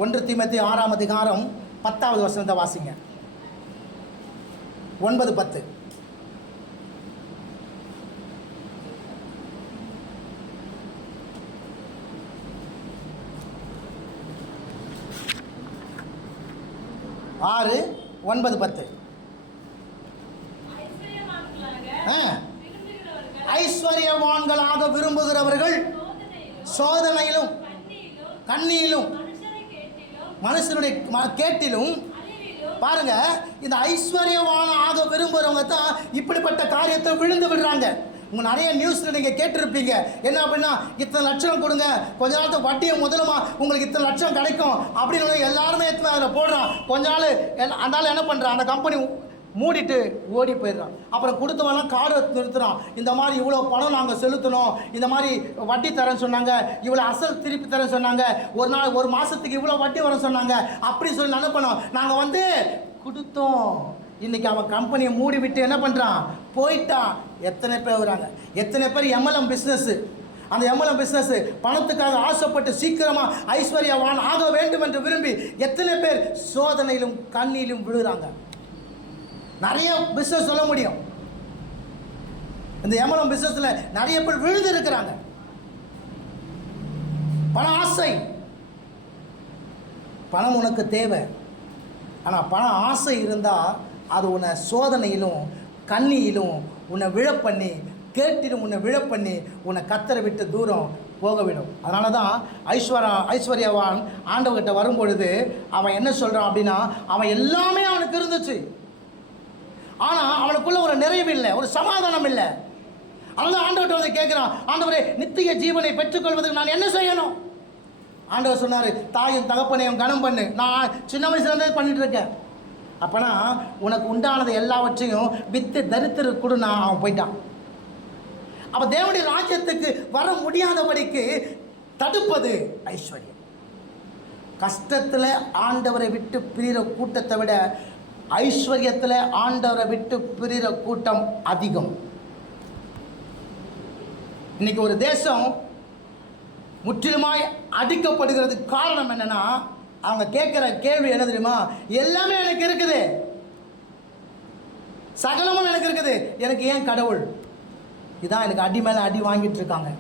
1 தீமோத்தேயு 6ஆம் அதிகாரம் 10வது வசனத்தை வாசிங்க. 9:10. ஆறு 9 10. ஐஸ்வர்யவான்களாக விரும்புகிறவர்கள் சோதனையிலும் கண்ணியிலும் மனுஷனுடைய கேட்டிலும். பாருங்க, இந்த ஐஸ்வர்யவான ஆக விரும்புகிறவங்க தான் இப்படிப்பட்ட காரியத்தை விழுந்து விடுறாங்க. உங்கள் நிறைய நியூஸில் நீங்கள் கேட்டிருப்பீங்க. என்ன அப்படின்னா, இத்தனை லட்சம் கொடுங்க, கொஞ்ச நாளுக்கு வட்டியை முதலுமா உங்களுக்கு இத்தனை லட்சம் கிடைக்கும் அப்படின்னு எல்லாருமே எத்தனை அதில் போடுறான். கொஞ்ச நாள் அந்த என்ன பண்ணுறான், அந்த கம்பெனி மூடிட்டு ஓடி போயிடுறான். அப்புறம் கொடுத்தவெல்லாம் கார்டு நிறுத்துறான். இந்த மாதிரி இவ்வளோ பணம் நாங்கள் செலுத்தணும், இந்த மாதிரி வட்டி தரேன்னு சொன்னாங்க, இவ்வளோ அசல் திருப்பி தரேன்னு சொன்னாங்க, ஒரு மாதத்துக்கு இவ்வளோ வட்டி வர சொன்னாங்க, அப்படி சொல்லி என்ன பண்ணோம், நாங்கள் கொடுத்தோம். இன்றைக்கி அவன் கம்பெனியை மூடி விட்டு என்ன பண்ணுறான், போயிட்டான். எத்தனை பேர் வராங்க, எத்தனை பேர் எம்எல்எம் பிஸ்னஸ்ஸு, அந்த எம்எல்எம் பிஸ்னஸ் பணத்துக்காக ஆசைப்பட்டு சீக்கிரமாக ஐஸ்வர்யவான் ஆக வேண்டும் என்று விரும்பி எத்தனை பேர் சோதனையிலும் கண்ணிலும் விழுகிறாங்க. நிறைய பிஸ்னஸ் சொல்ல முடியும். இந்த எம்எல்எம் பிஸ்னஸில் நிறைய பேர் விழுந்து இருக்கிறாங்க. பண ஆசை, பணம் உனக்கு தேவை, ஆனால் பண ஆசை இருந்தால் அது உன்னை சோதனையிலும் கண்ணியிலும் உன்னை விழப்பண்ணி, கேட்டிலும் உன்னை விழப்பண்ணி உன்னை கத்தரை விட்டு தூரம் போக விடும். அதனால தான் ஐஸ்வர்யவான் ஆண்டவர்கிட்ட வரும்பொழுது அவன் என்ன சொல்கிறான் அப்படின்னா, அவன் எல்லாமே அவனுக்கு இருந்துச்சு, ஆனால் அவனுக்குள்ள ஒரு நிறைவு இல்லை, ஒரு சமாதானம் இல்லை. அதனால ஆண்டவர்கிட்ட வந்து கேட்குறான், ஆண்டவரே நித்திய ஜீவனை பெற்றுக்கொள்வதற்கு நான் என்ன செய்யணும்? ஆண்டவர் சொன்னார், தாயும் தகப்பனையும் கனம் பண்ணு. நான் சின்ன வயசுலேருந்தே பண்ணிட்டு இருக்கேன். அப்போனா உனக்கு உண்டானது எல்லாவற்றையும் வித்து தரித்திர கொடுனா அவன் போயிட்டான். அப்போ தேவனுடைய ராஜ்யத்துக்கு வர முடியாதபடிக்கு தடுப்பது ஐஸ்வர்யம். கஷ்டத்தில் ஆண்டவரை விட்டு பிரிகிற கூட்டத்தை விட ஐஸ்வர்யத்தில் ஆண்டவரை விட்டு பிரிகிற கூட்டம் அதிகம். இன்னைக்கு ஒரு தேசம் முற்றிலுமாய் அடிக்கப்படுகிறதுக்கு காரணம் என்னன்னா, அவங்க கேட்குற கேள்வி என்ன தெரியுமா, எல்லாமே எனக்கு இருக்குது, சகலமும் எனக்கு இருக்குது, எனக்கு ஏன் கடவுள்? இதான் எனக்கு அடி மேலே அடி வாங்கிட்டு இருக்காங்க.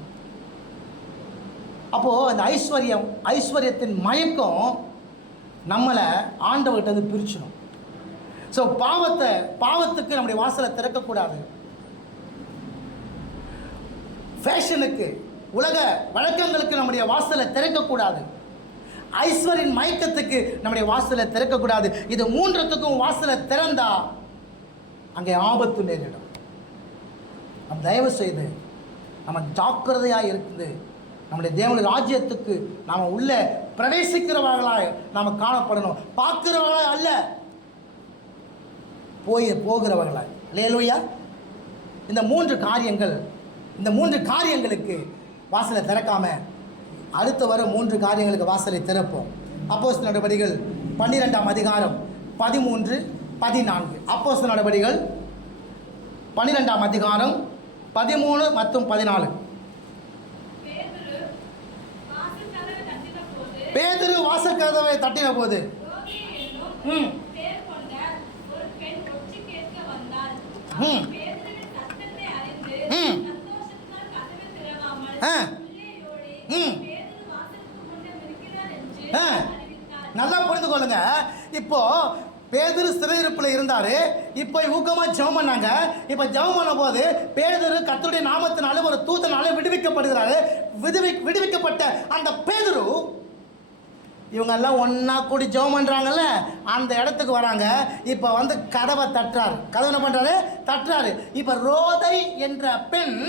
அப்போது அந்த ஐஸ்வர்யத்தின் மயக்கம் நம்மளை ஆண்டவர்கிட்ட வந்து பிரிச்சிடும். ஸோ பாவத்துக்கு நம்முடைய வாசலை திறக்கக்கூடாது. ஃபேஷனுக்கு, உலக வழக்கங்களுக்கு நம்முடைய வாசலை திறக்கக்கூடாது. ஐஸ்வர்யின் மயக்கத்துக்கு நம்முடைய வாசலை திறக்கக்கூடாது. இது மூன்றத்துக்கும் வாசலை திறந்தா அங்கே ஆபத்து நேரிடும். நம்ம தயவு செய்து நம்ம ஜாக்கிரதையாக இருக்குது நம்முடைய தேவனுடைய ராஜ்யத்துக்கு நாம் உள்ள பிரவேசிக்கிறவர்களாய் நாம் காணப்படணும். பார்க்கிறவர்களாய் அல்ல, போகிறவர்களாய். அல்லேலூயா. இந்த மூன்று காரியங்களுக்கு வாசலை திறக்காம அடுத்து வர 3 காரியங்களுக்கு வாசலை திறப்போம். அப்போஸ்தலர் நடபடிகள் 12ஆம் அதிகாரம் 13, 14. அப்போஸ்தலர் நடபடிகள் 12ஆம் அதிகாரம் 13 மற்றும் 14. பேதுரு வாசற்கதவை தட்டின போது நல்லா புரிந்து கொள்ளுங்க. இப்போ பேதுரு சிறையிருப்பில் இருந்தார். இப்போ ஊக்கமாக ஜெபம் பண்ணாங்க. இப்போ ஜெபம் பண்ண போது பேதுரு கர்த்தருடைய நாமத்தினால ஒரு தூதனால விடுவிக்கப்படுகிறாரு. விடுவிக்கப்பட்ட அந்த பேதுரு இவங்கெல்லாம் ஒன்றா கூடி ஜெபம் பண்ணுறாங்கல்ல, அந்த இடத்துக்கு வராங்க. இப்போ வந்து கதவை தட்டுறாரு. கதவை என்ன பண்ணுறாரு? தட்டுறாரு. இப்போ ரோதை என்ற பெண்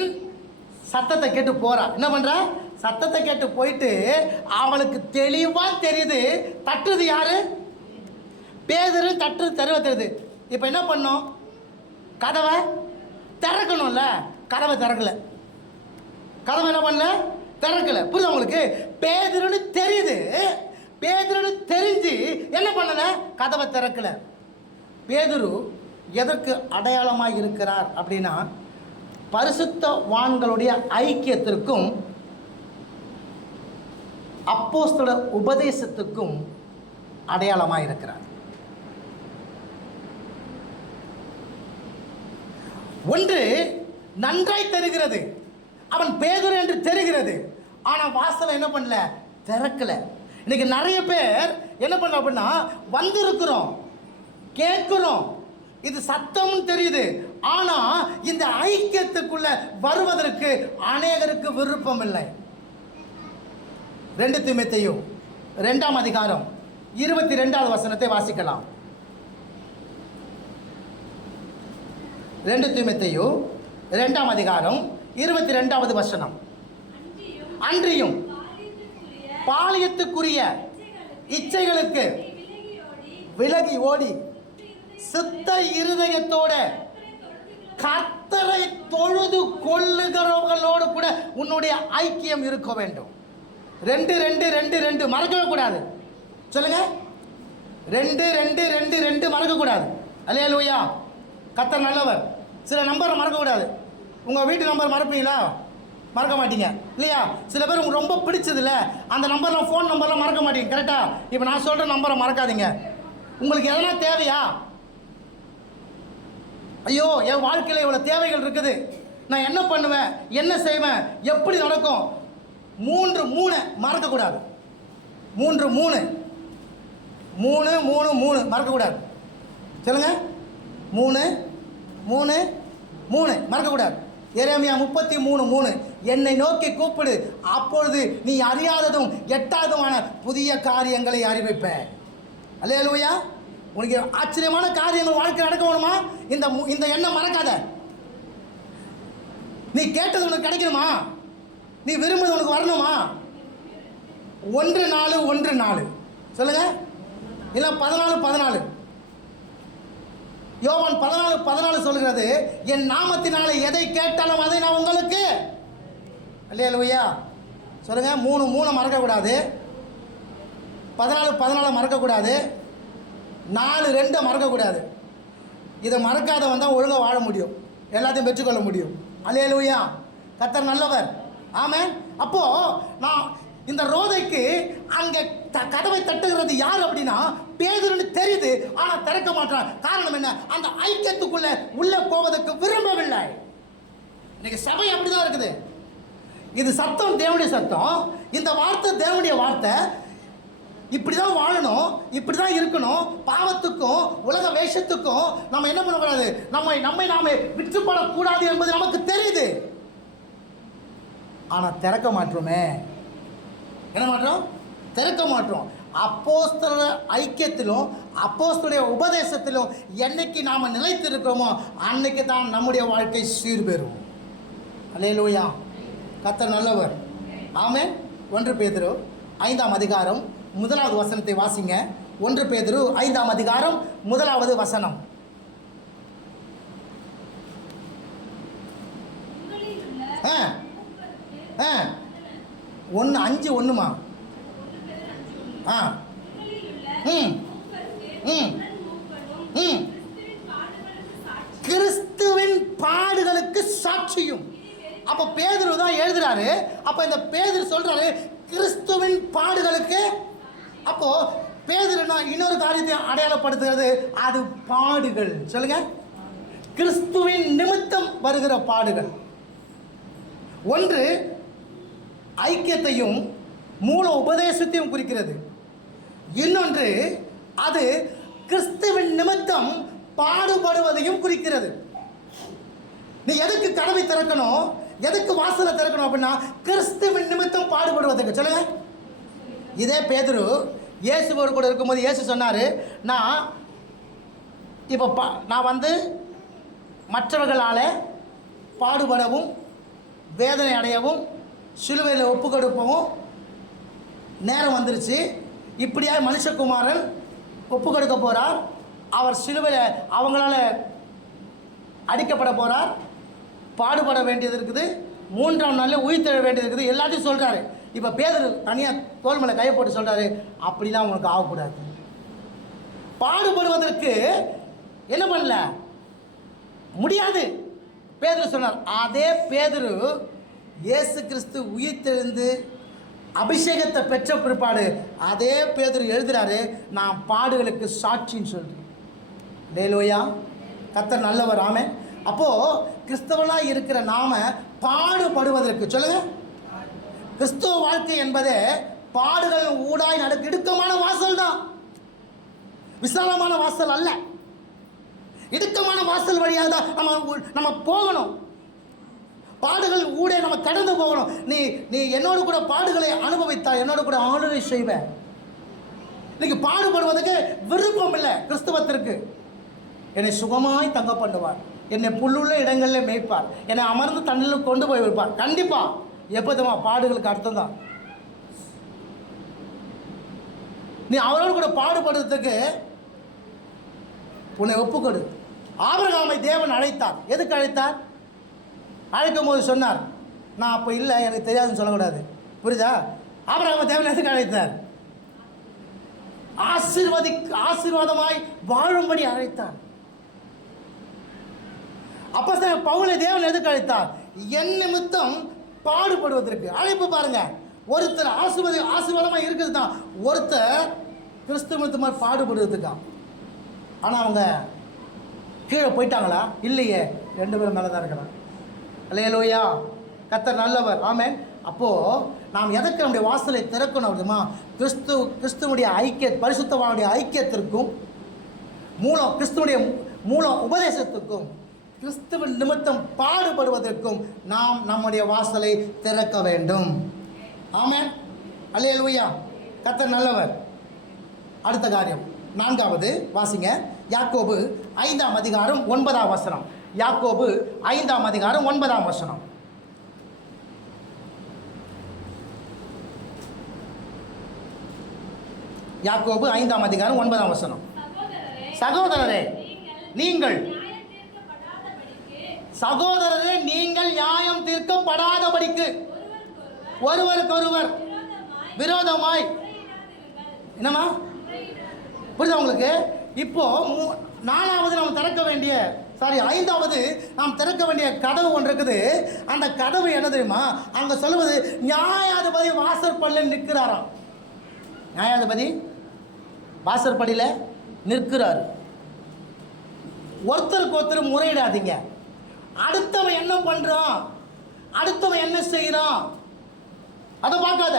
சத்தத்தை கேட்டு போகிறா. என்ன பண்ணுறா? சத்தத்தை கேட்டு போயிட்டு அவளுக்கு தெளிவாக தெரியுது தட்டுறது யாரு? பேதுரு. தட்டுறது தெரியுது. இப்போ என்ன பண்ணோம்? கதவை திறக்கணும்ல, கதவை திறக்கல. கதவை என்ன பண்ணல? திறக்கல. புரியுது உங்களுக்கு? பேதுருன்னு தெரியுது. பேதுருன்னு தெரிஞ்சு என்ன பண்ணல? கதவை திறக்கல. பேதுரு எதற்கு அடையாளமாக இருக்கிறார் அப்படின்னா, பரிசுத்தவான்களுடைய ஐக்கியத்திற்கும் அப்போஸ்தலர் உபதேசத்துக்கும் அடையாளமாக இருக்கிறார். ஒன்று நன்றாய் தெரிகிறது, அவன் பேதுரு என்று தெரிகிறது, ஆனால் வாசலை என்ன பண்ணல? திறக்கல. இன்னைக்கு நிறைய பேர் என்ன பண்ண அப்படின்னா, வந்திருக்கிறோம், கேட்கிறோம், இது சத்தமும் தெரியுது, ஆனா இந்த ஐக்கியத்துக்குள்ள வருவதற்கு அநேகருக்கு விருப்பம் இல்லை. 2 தீமோத்தேயு 2ஆம் அதிகாரம் 22வது வசனத்தை வாசிக்கலாம். 2 தீமோத்தேயு 2ஆம் அதிகாரம் 22வது வசனம். அன்றியும் பாலியத்துக்குரிய இச்சைகளுக்கு விலகி ஓடி சித்த இருதயத்தோட கர்த்தரை தொழுது கொள்ளுகிறவர்களோடு கூட உன்னுடைய ஐக்கியம் இருக்க வேண்டும். 2 மறக்கவே கூடாது. சொல்லுங்க, 2 மறக்க கூடாது. அல்லேலூயா. கர்த்தர் நல்லவர். சில நம்பரை மறக்க கூடாது. உங்க வீட்டு நம்பர் மறப்பீங்களா? மறக்க மாட்டீங்க இல்லையா? சில பேர் உங்களுக்கு ரொம்ப பிடிச்சதில்ல, அந்த நம்பர்லாம், ஃபோன் நம்பர்லாம் மறக்க மாட்டீங்க. கரெக்டா? இப்போ நான் சொல்ற நம்பரை மறக்காதீங்க. உங்களுக்கு எதனா தேவையா? ஐயோ, என் வாழ்க்கையில் இவ்வளோ தேவைகள் இருக்குது, நான் என்ன பண்ணுவேன், என்ன செய்வேன், எப்படி நடக்கும்? 3 மறக்கக்கூடாது. 3 மறக்கக்கூடாது. சொல்லுங்க, 3 மறக்கக்கூடாது. எரேமியா 33:3 என்னை நோக்கி கூப்பிடு, அப்பொழுது நீ அறியாததும் எட்டாததுமான புதிய காரியங்களை அறிவிப்ப. அல்லேலூயா. உனக்கு ஆச்சரியமான காரியங்கள் வாழ்க்கை நடக்க வேணுமா? இந்த எண்ணம் மறக்காத. நீ கேட்டது உனக்கு கிடைக்கணுமா? நீ விரும்புவது உனக்கு வரணுமா? 1:4 சொல்லுங்க, இல்லை 14 யோவான் 14 சொல்கிறது, என் நாமத்தினால எதை கேட்டாலும் அதை நான் உங்களுக்கு. அல்லேலூயா. சொல்லுங்க, 3 மறக்கக்கூடாது, 14 மறக்கக்கூடாது, 4:2 மறக்கக்கூடாது. இதை மறக்காதவன் தான் ஒழுங்காக வாழ முடியும், எல்லாத்தையும் பெற்றுக்கொள்ள முடியும். அல்லேலூயா. கர்த்தர் நல்லவர். ஆமென். அப்போ நான் இந்த ரோதைக்கு அங்கே கதவை தட்டுகிறது யார் அப்படின்னா பேதுருன்னு தெரியுது, ஆனால் திறக்க மாட்டான். காரணம் என்ன? அந்த ஐக்கியத்துக்குள்ள உள்ள போவதற்கு விரும்பவில்லை. இன்னைக்கு சபை அப்படிதான் இருக்குது. இது சத்தம் தேவனுடைய சத்தம், இந்த வார்த்தை தேவனுடைய வார்த்தை. இப்படிதான் வாழணும், இப்படிதான் இருக்கணும். பாவத்துக்கும் உலக வேஷத்துக்கும் நம்ம என்ன பண்ணக்கூடாது, நம்மை நாமே விற்றுப்படக்கூடாது என்பது நமக்கு தெரியுது. ஆனா திறக்க மாற்றோமே. என்ன மாற்றோம்? திறக்க மாற்றோம். அப்போஸ்தல ஐக்கியத்திலும் அப்போஸ்தலருடைய உபதேசத்திலும் என்னைக்கு நாம நிலைத்து இருக்கிறோமோ அன்னைக்கு தான் நம்முடைய வாழ்க்கை சீர்பெறும். அல்லேலூயா. கர்த்தர் நல்லவர். ஆமென். 1 பேதுரு 5ஆம் அதிகாரம் 1வது வசனத்தை வாசிங்க. 1 பேதுரு 5ஆம் அதிகாரம் 1வது வசனம். 1:5 கிறிஸ்துவின் பாடுகளுக்கு சாட்சியும். அப்ப பேதுரு தான் எழுதுறாரு. அப்ப இந்த பேதுரு சொல்றாரு கிறிஸ்துவின் பாடுகளுக்கு. அப்போ பேதுருனா இன்னொரு காரியத்தை அடையாளப்படுத்துகிறது, அது பாடுகள். சொல்லுங்க, கிறிஸ்துவின் நிமித்தம் வருகிற பாடுகள். ஒன்று ஐக்கியத்தையும் மூல உபதேசத்தையும் குறிக்கிறது. இன்னொன்று அது கிறிஸ்துவின் நிமித்தம் பாடுபடுவதையும் குறிக்கிறது. நீ எதுக்கு கதவை திறக்கணும், எதுக்கு வாசலை திறக்கணும் அப்படின்னா கிறிஸ்துவின் நிமித்தம் பாடுபடுவதற்கு. சொல்லுங்க, இதே பேதுரு இயேசுவோடு கூட இருக்கும்போது இயேசு சொன்னார், நான் வந்து மற்றவர்களால் பாடுபடவும் வேதனை அடையவும் சிலுவையில் ஒப்பு கொடுப்பவும் நேரம் வந்துருச்சு. இப்படியா மனுஷகுமாரன் ஒப்பு கொடுக்க போகிறார், அவர் சிலுவையில் அவங்களால அடிக்கப்பட போகிறார், பாடுபட வேண்டியது இருக்குது, 3ஆம் நாளில் உயிர் தெழ வேண்டியது இருக்குது, எல்லாத்தையும் சொல்கிறாரு. இப்போ பேதுரு தனியாக தோள் மேலே கையை போட்டு சொல்கிறாரு, அப்படிலாம் உனக்கு ஆகக்கூடாது. பாடுபடுவதற்கு என்ன பண்ணல முடியாது பேதுரு சொன்னார். அதே பேதுரு இயேசு கிறிஸ்து உயிர் தெழுந்து அபிஷேகத்தை பெற்ற பிற்பாடு அதே பேதுரு எழுதுறாரு, நான் பாடுகளுக்கு சாட்சின்னு சொல்றேன். அல்லேலூயா. கர்த்தர் நல்லவர். ஆமென். அப்போ கிறிஸ்தவனாக இருக்கிற நாம பாடுபடுவதற்கு. சொல்லுங்க, கிறிஸ்துவ வாழ்க்கை என்பதே பாடுகள் ஊடாய் நடக்க இடுக்கமான வாசல் தான், விசாலமான வாசல் அல்ல. இடுக்கமான வாசல் வழியாக தான் நம்ம போகணும். பாடுகள் ஊடே நம்ம கடந்து போகணும். நீ என்னோடு கூட பாடுகளை அனுபவித்தால் என்னோடு கூட ஆளுகை செய்வேன். இன்னைக்கு பாடுபடுவதற்கு விருப்பம் இல்லை கிறிஸ்துவத்திற்கு. என்னை சுகமாய் தங்க பண்ணுவார், என்னை புல்லுள்ள இடங்களில் மேய்ப்பார், என்னை அமர்ந்து தண்ணில் கொண்டு போய் வைப்பார். கண்டிப்பாக எப்போதுமா பாடுகளுக்கு அர்த்தம் தான். நீ அவரோடு கூட பாடுபடுறதுக்கு உன்னை ஒப்புக்கொடு. ஆபிரகாமை தேவன் அழைத்தார். எதுக்கு அழைத்தார்? அழைக்கும் போது சொன்னார், நான் அப்போ இல்லை, எனக்கு தெரியாதுன்னு சொல்லக்கூடாது. புரியுதா? ஆபிரகாமை தேவன் எதுக்கு அழைத்தார்? ஆசீர்வாதமாய் வாழும்படி அழைத்தார். அப்போஸ்தலன் பவுலை தேவன் எதுக்கு அழைத்தார்? என் நிமித்தம் பாடுபடுவதற்கு. அழைப்பு பாருங்க, ஒருத்தர் ஆசீர்வாதமாக இருக்குது தான், ஒருத்தர் கிறிஸ்துவ நிமித்தமாக பாடுபடுவதுக்கா. ஆனால் அவங்க கீழே போயிட்டாங்களா? இல்லையே, 2 பேரும் மேலே தான் இருக்கிறாங்க. அல்லேலூயா, கர்த்தர் நல்லவர். ஆமென். அப்போது நாம் எதற்கு நம்முடைய வாசலை திறக்கணும் அப்படிமா? கிறிஸ்துவனுடைய பரிசுத்தவானுடைய ஐக்கியத்திற்கும் கிறிஸ்துவனுடைய மூல உபதேசத்துக்கும் கிறிஸ்துவின் நிமித்தம் பாடுபடுவதற்கும் நாம் நம்முடைய வாசலை திறக்க வேண்டும். ஆமென். அல்லேலூயா, கர்த்தர் நல்லவர். அடுத்த காரியம் 4வது வாசிங்க. யாக்கோபு 5ஆம் அதிகாரம் 9ஆம் வசனம். யாக்கோபு 5ஆம் அதிகாரம் 9ஆம் வசனம். யாக்கோபு 5ஆம் அதிகாரம் 9ஆம் வசனம். சகோதரரே நீங்கள் நியாயம் தீர்க்கப்படாதபடிக்கு ஒருவருக்கொருவர் விரோதமாய் என்னமா புரியுதா உங்களுக்கு? இப்போ 4வது நாம் திறக்க வேண்டிய 5வது நாம் திறக்க வேண்டிய கதவு ஒன்று இருக்குது. அந்த கதவு என்ன தெரியுமா? அங்கே சொல்லுவது நியாயாதிபதி வாசற்படியில் நிற்கிறாராம். நியாயாதிபதி வாசற்படியில் நிற்கிறார். ஒருத்தருக்கு ஒருத்தர் முறையிடாதீங்க. அடுத்தவன் என்ன பண்ணுறான், அடுத்தவன் என்ன செய்கிறான் அதை பார்க்காத.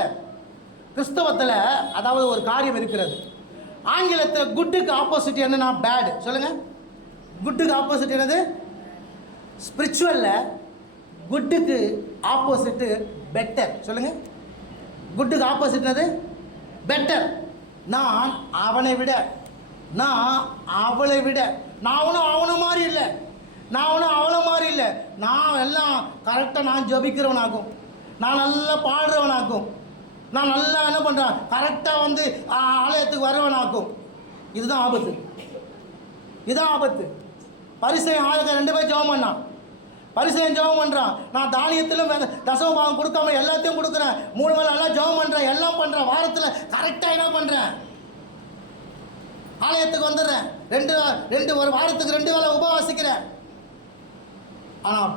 கிறிஸ்தவத்தில் அதாவது ஒரு காரியம் இருக்கிறது. ஆங்கிலத்தில் குட்டுக்கு ஆப்போசிட் என்னன்னா பேட். சொல்லுங்கள், குட்டுக்கு ஆப்போசிட் என்னது? ஸ்பிரிச்சுவலில் குட்டுக்கு ஆப்போசிட்டு பெட்டர். சொல்லுங்கள், குட்டுக்கு ஆப்போசிட் என்னது? பெட்டர். நான் அவனை விட, நான் அவளை விட, நான் ஒன்றும் அவனை மாதிரி இல்லை, நான் ஒன்றும் அவளை மாதிரி இல்லை, நான் எல்லாம் கரெக்டாக நான் ஜபிக்கிறவனாகும், நான் நல்லா பாடுறவனாக்கும், நான் நல்லா என்ன பண்ணுறேன் கரெக்டாக வந்து ஆலயத்துக்கு வரவனாக்கும். இதுதான் ஆபத்து, இதுதான் ஆபத்து. பரிசையும் ஆலயத்தை 2 பேர் ஜெபம் பண்ணான். பரிசையும் ஜெபம் பண்ணுறான், நான் தானியத்திலும் தசம பாகம் கொடுக்காம எல்லாத்தையும் கொடுக்குறேன், 3 வேளை நல்லா ஜெபம் பண்ணுறேன், எல்லாம் பண்ணுறேன், வாரத்தில் கரெக்டாக என்ன பண்ணுறேன், ஆலயத்துக்கு வந்துடுறேன், 2 ஒரு வாரத்துக்கு 2 வேளை உபவாசிக்கிறேன். ஆனால்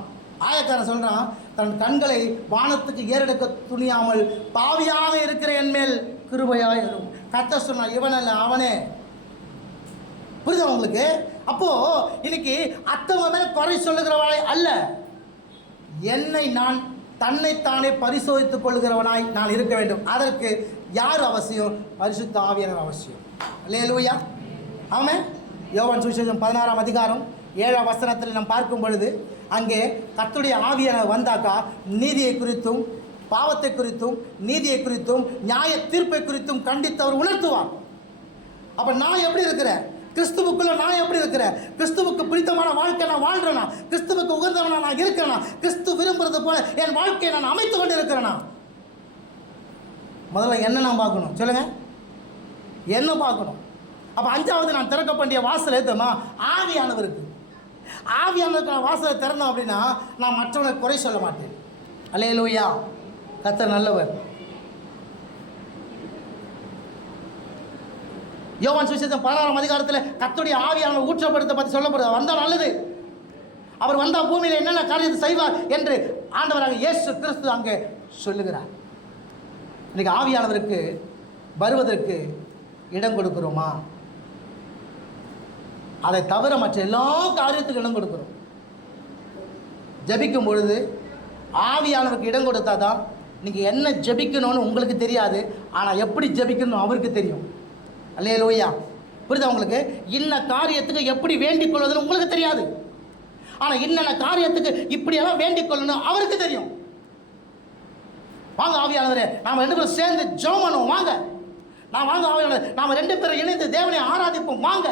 ஆயக்காரன் சொல்கிறான், தன் கண்களை வானத்துக்கு ஏறெடுக்க துணியாமல் பாவியாக இருக்கிற என் மேல் கிருபையாக இருக்கும். கர்த்தர் சொன்னார், இவன் அல்ல அவனே. புரியுதா உங்களுக்கு? அப்போது இன்னைக்கு அத்தவங்க மேலே குறை சொல்லுகிறவனாய் அல்ல, என்னை நான் தன்னைத்தானே பரிசோதித்துக் கொள்கிறவனாய் நான் இருக்க வேண்டும். அதற்கு யார் அவசியம்? பரிசுத்த ஆவியானவர் அவசியம். அல்லேலூயா, ஆமென். யோவான் சுவிசேஷம் 16ஆம் அதிகாரம் 7ஆம் வசனத்தில் நாம் பார்க்கும் பொழுது, அங்கே கர்த்தருடைய ஆவியானவர் வந்தாக்கா நீதியை குறித்தும் பாவத்தை குறித்தும் நீதியை குறித்தும் நியாய தீர்ப்பை குறித்தும் கண்டித்தவர் உணர்த்துவார். அப்போ நான் எப்படி இருக்கிறேன்? கிறிஸ்துவுக்குள்ள நான் எப்படி இருக்கிறேன்? கிறிஸ்துவுக்கு பிடித்தமான வாழ்க்கை நான் வாழ்றேனா? கிறிஸ்துவுக்கு உகந்தவனா நான் இருக்கிறேனா? கிறிஸ்து விரும்புறது போல என் வாழ்க்கையை நான் அமைத்து கொண்டு இருக்கிறேனா? முதல்ல என்ன நான் பார்க்கணும். சொல்லுங்க, என்ன பார்க்கணும்? அப்போ 5வது நான் திறக்க வேண்டிய வாசல் ஏற்றுமா? ஆவியானவருக்கு. ஆவியானவருக்கு நான் வாசலை திறந்தோம் அப்படின்னா நான் மற்றவனை குறை சொல்ல மாட்டேன். அல்லேலூயா, கர்த்தர் நல்லவர். யோவான் சுவிசேஷம் 16ஆம் அதிகாரத்தில் கர்த்தருடைய ஆவியானவர் ஊற்றப்படுத்த பற்றி சொல்லப்படுது. வந்தால் நல்லது, அவர் வந்தால் பூமியில் என்னென்ன காரியத்தை செய்வார் என்று ஆண்டவராக இயேசு கிறிஸ்து அங்கே சொல்லுகிறார். இன்னைக்கு ஆவியானவருக்கு வருவதற்கு இடம் கொடுக்கிறோமா? அதை தவிர மற்ற எல்லா காரியத்துக்கும் இடம் கொடுக்குறோம். ஜபிக்கும் பொழுது ஆவியானவருக்கு இடம் கொடுத்தா தான் நீங்கள் என்ன ஜபிக்கணும்னு உங்களுக்கு தெரியாது, ஆனால் எப்படி ஜபிக்கணும் அவருக்கு தெரியும். அல்லேலூயா, புரியுதா உங்களுக்கு? இன்ன காரியத்துக்கு எப்படி வேண்டிக் கொள்வதுன்னு உங்களுக்கு தெரியாது, ஆனால் இன்னென்ன காரியத்துக்கு இப்படியெல்லாம் வேண்டிக் கொள்ளணும் அவருக்கு தெரியும். வாங்க ஆவியானவரே, நாம் 2 பேரும் சேர்ந்து ஜெபம் பண்ணுவோம். வாங்க, வாங்க ஆவியானவரே, நாம் 2 பேரும் இணைந்து தேவனை ஆராதிப்போம். வாங்க.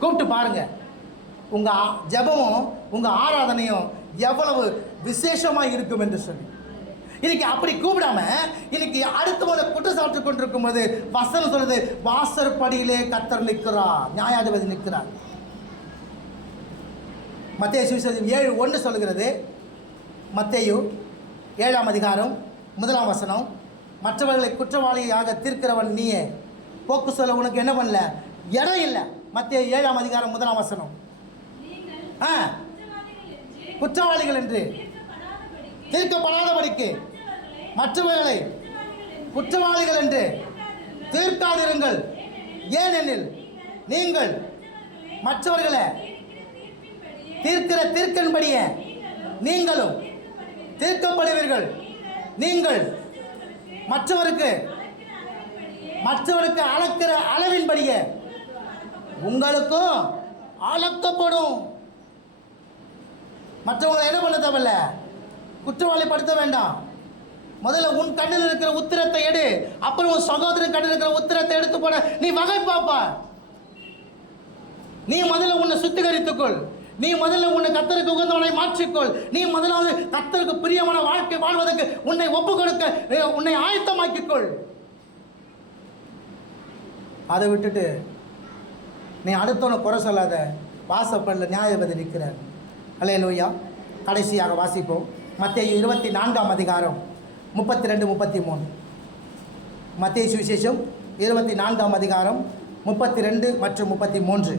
கூப்பிட்டு பாருங்க. உங்கள் ஜெபமும் உங்கள் ஆராதனையும் எவ்வளவு விசேஷமாக இருக்கும் என்று சொல்லி. இன்னைக்கு அப்படி கூப்பிடாம இன்னைக்கு அடுத்தவங்களை குற்றச்சாட்டு கொண்டிருக்கும் போது வசனம் சொல்றது, வாசற்படியிலே கர்த்தர் நிற்கிறார், நியாயாதிபதி நிற்கிறார். மத்தேயு சுவிசேஷம் 7:1 சொல்கிறது. மத்தேயு 7ஆம் அதிகாரம் 1ஆம் வசனம், மற்றவர்களை குற்றவாளியாக தீர்க்கிறவன் நீயே, போக்கு சொல்ல உனக்கு என்ன பண்ணல, இடம் இல்லை. மத்தேயு 7ஆம் அதிகாரம் 1ஆம் வசனம். குற்றவாளிகள் என்று தீர்க்கப்படாதபடிக்கு மற்றவர்களை குற்றவாளிகள் என்று தீர்க்காதிருங்கள். ஏனெனில் நீங்கள் மற்றவர்களை தீர்க்கிற தீர்க்கின்படியே நீங்களும் தீர்க்கப்படுவீர்கள். நீங்கள் மற்றவருக்கு அளக்கிற அளவின்படியே உங்களுக்கும் அளக்கப்படும். மற்றவங்களை என்ன பண்ண தேவையில்ல, குற்றவாளிப்படுத்த வேண்டாம். முதல்ல உன் கண்ணில் இருக்கிற உத்திரத்தை எடு, அப்புறம் உன் சகோதரன் கண்ணில் இருக்கிற உத்திரத்தை எடுத்து போட நீ வகை பாப்பா. நீ முதல்ல உன்னை சுத்திகரித்துக்கொள். நீ முதல்ல உன்னை கர்த்தருக்கு உகந்தவனை மாற்றிக்கொள். நீ முதலாவது கர்த்தருக்கு பிரியமான வாழ்க்கை வாழ்வதற்கு உன்னை ஒப்பு கொடுக்க உன்னை ஆயத்தமாக்கிக்கொள். அதை விட்டுட்டு நீ அடுத்தவனை குறை சொல்லாத. வாசப்படில் நியாயாதிபதி நிற்கிறார். அல்லேலூயா. கடைசியாக வாசிப்போம். மத்தேயு 24ஆம் அதிகாரம் 32, 33. மத்தேயு சுவிசேஷம் 24ஆம் அதிகாரம் 32 மற்றும் 33.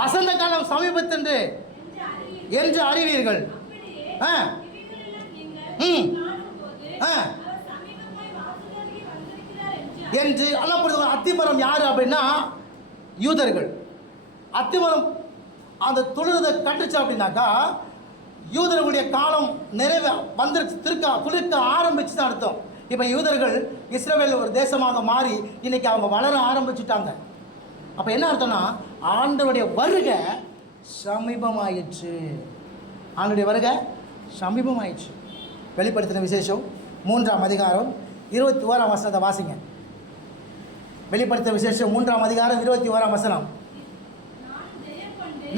வசந்த காலம் சமீபத்தென்று என்று அறிவீர்கள். என்று அல்லப்படுது. அத்திமரம் யாரு அப்படின்னா யூதர்கள். அத்திமரம் அந்த துளிர்தை கட்டுச்சு அப்படின்னாக்கா யூதர்களுடைய காலம் நிறைவே வந்து துளிர்க்க ஆரம்பிச்சு தான் அர்த்தம். இப்போ யூதர்கள் இஸ்ரவேல் ஒரு தேசமாக மாறி இன்னைக்கு அவங்க வளர ஆரம்பிச்சுட்டாங்க. அப்போ என்ன அர்த்தம்னா ஆண்டவருடைய வருகை சமீபமாயிடுச்சு. ஆண்டவருடைய வருகை சமீபமாயிடுச்சு. வெளிப்படுத்தின விசேஷம் 3ஆம் அதிகாரம் 21ஆம் வசனத்தை வாசிங்க. வெளிப்படுத்தின விசேஷம் 3ஆம் அதிகாரம் 21ஆம் வசனம்.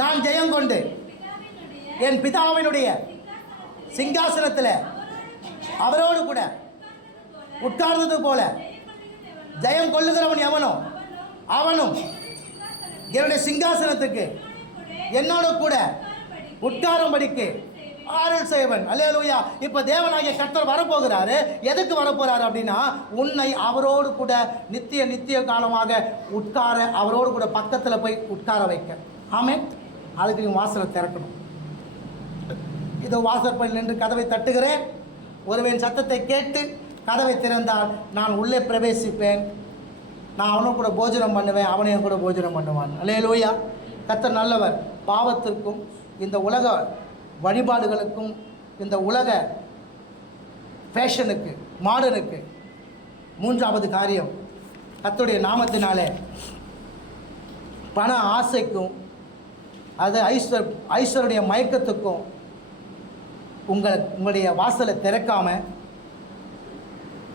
நான் ஜெயம் கொண்டு என் பிதாவினுடைய சிங்காசனத்தில் அவரோடு கூட உட்கார்ந்தது போல ஜெயம் கொள்ளுகிறவன் எவனோ அவனும் என்னுடைய சிங்காசனத்துக்கு என்னோட கூட உட்காரும்படிக்கு ஆறுதல் செய்வன். அல்லேலூயா. இப்போ தேவனாகிய கர்த்தர் வரப்போகிறாரு. எதுக்கு வரப்போகிறாரு அப்படின்னா உன்னை அவரோடு கூட நித்திய காலமாக உட்கார, அவரோடு கூட பக்கத்தில் போய் உட்கார வைக்க. ஆமென். அதுக்கு நீ வாசலை திறக்கணும். இதோ வாசற்படியில் நின்று கதவை தட்டுகிறேன். ஒருவன் சத்தத்தை கேட்டு கதவை திறந்தால் நான் உள்ளே பிரவேசிப்பேன். நான் அவனும் கூட போஜனம் பண்ணுவேன், அவனையும் கூட போஜனம் பண்ணுவான். அல்லேலூயா. கர்த்தர் நல்லவர். பாவத்திற்கும் இந்த உலக வழிபாடுகளுக்கும் இந்த உலக ஃபேஷனுக்கு மாடர்னுக்கு 3வது காரியம் கர்த்தருடைய நாமத்தினாலே பண ஆசைக்கும் அது ஐஸ்வர்ய மயக்கத்துக்கும் உங்களுடைய வாசலை திறக்காம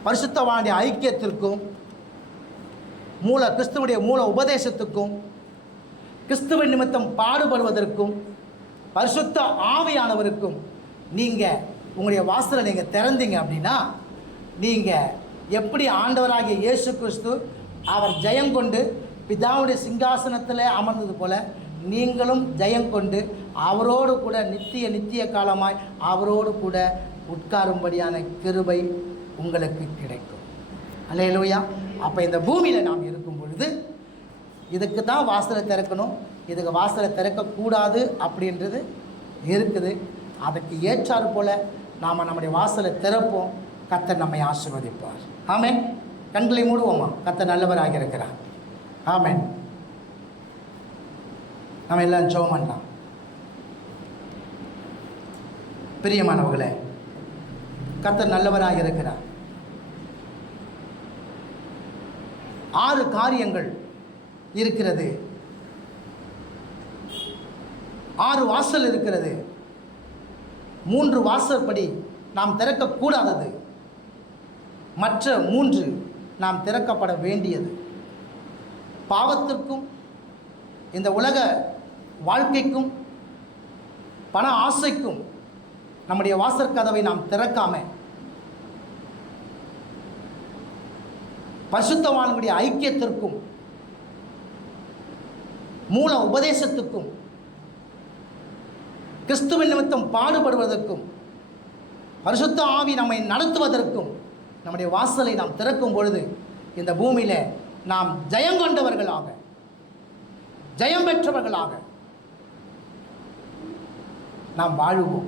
பரிசுத்தவானுடைய ஐக்கியத்திற்கும் கிறிஸ்துவனுடைய மூல உபதேசத்துக்கும் கிறிஸ்துவின் நிமித்தம் பாடுபடுவதற்கும் பரிசுத்த ஆவியானவருக்கும் நீங்கள் உங்களுடைய வாசலை நீங்கள் திறந்தீங்க அப்படின்னா நீங்கள் எப்படி ஆண்டவராகிய இயேசு கிறிஸ்து அவர் ஜெயம் கொண்டு பிதாவுடைய சிங்காசனத்தில் அமர்ந்தது போல நீங்களும் ஜெயம் கொண்டு அவரோடு கூட நித்திய காலமாய் அவரோடு கூட உட்காரும்படியான கிருபை உங்களுக்கு கிடைக்கும். அல்லேலூயா. அப்போ இந்த பூமியில் நாம் இருக்கும் பொழுது இதுக்கு தான் வாசலை திறக்கணும், இதுக்கு வாசலை திறக்கக்கூடாது அப்படின்றது இருக்குது. அதுக்கு ஏற்றாறு போல் நாம் நம்முடைய வாசலை திறப்போம். கர்த்தர் நம்மை ஆசீர்வதிப்பார். ஆமென். கண்களை மூடுவோமா? கர்த்தர் நல்லவராக இருக்கிறார். ஆமென். நம்ம எல்லாம் ஜெபம் பண்ணலாம். பிரியமானவர்களே, கர்த்தர் நல்லவராக இருக்கிறார். 6 காரியங்கள் இருக்கிறது. 6 வாசல் இருக்கிறது. 3 வாசற்படி நாம் திறக்கக்கூடாதது, மற்ற 3 நாம் திறக்கப்பட வேண்டியது. பாவத்திற்கும் இந்த உலக வாழ்க்கைக்கும் பண ஆசைக்கும் நம்முடைய வாசற்கதவை நாம் திறக்காம பரிசுத்தவான்களுடைய ஐக்கியத்திற்கும் மூல உபதேசத்துக்கும் கிறிஸ்துவின் நிமித்தம் பாடுபடுவதற்கும் பரிசுத்த ஆவி நம்மை நடத்துவதற்கும் நம்முடைய வாசலை நாம் திறக்கும் பொழுது இந்த பூமியில் நாம் ஜெயம் கொண்டவர்களாக, ஜெயம் பெற்றவர்களாக நாம் வாழுவோம்.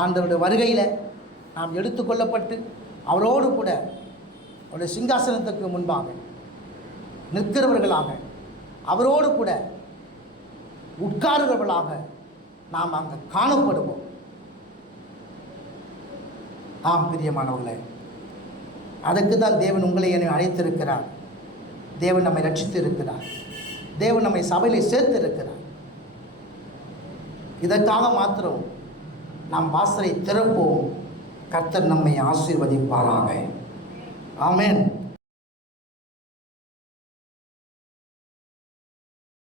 ஆண்டவருடைய வருகையில் நாம் எடுத்துக்கொள்ளப்பட்டு அவரோடு கூட அவருடைய சிங்காசனத்துக்கு முன்பாக நிற்கிறவர்களாக, அவரோடு கூட உட்காருகிறவர்களாக நாம் அங்கே காணப்படுவோம். ஆம் பிரியமானவர்களே, அதுக்கு தான் தேவன் உங்களை என்னை அழைத்திருக்கிறார். தேவன் நம்மை ரட்சித்து இருக்கிறார். தேவன் நம்மை சபையில் சேர்த்து இருக்கிறார். இதற்காக மாத்திரம் நாம் வாசலை திறப்போம். கர்த்தர் நம்மை ஆசீர்வதிப்பாராக. ஆமென்.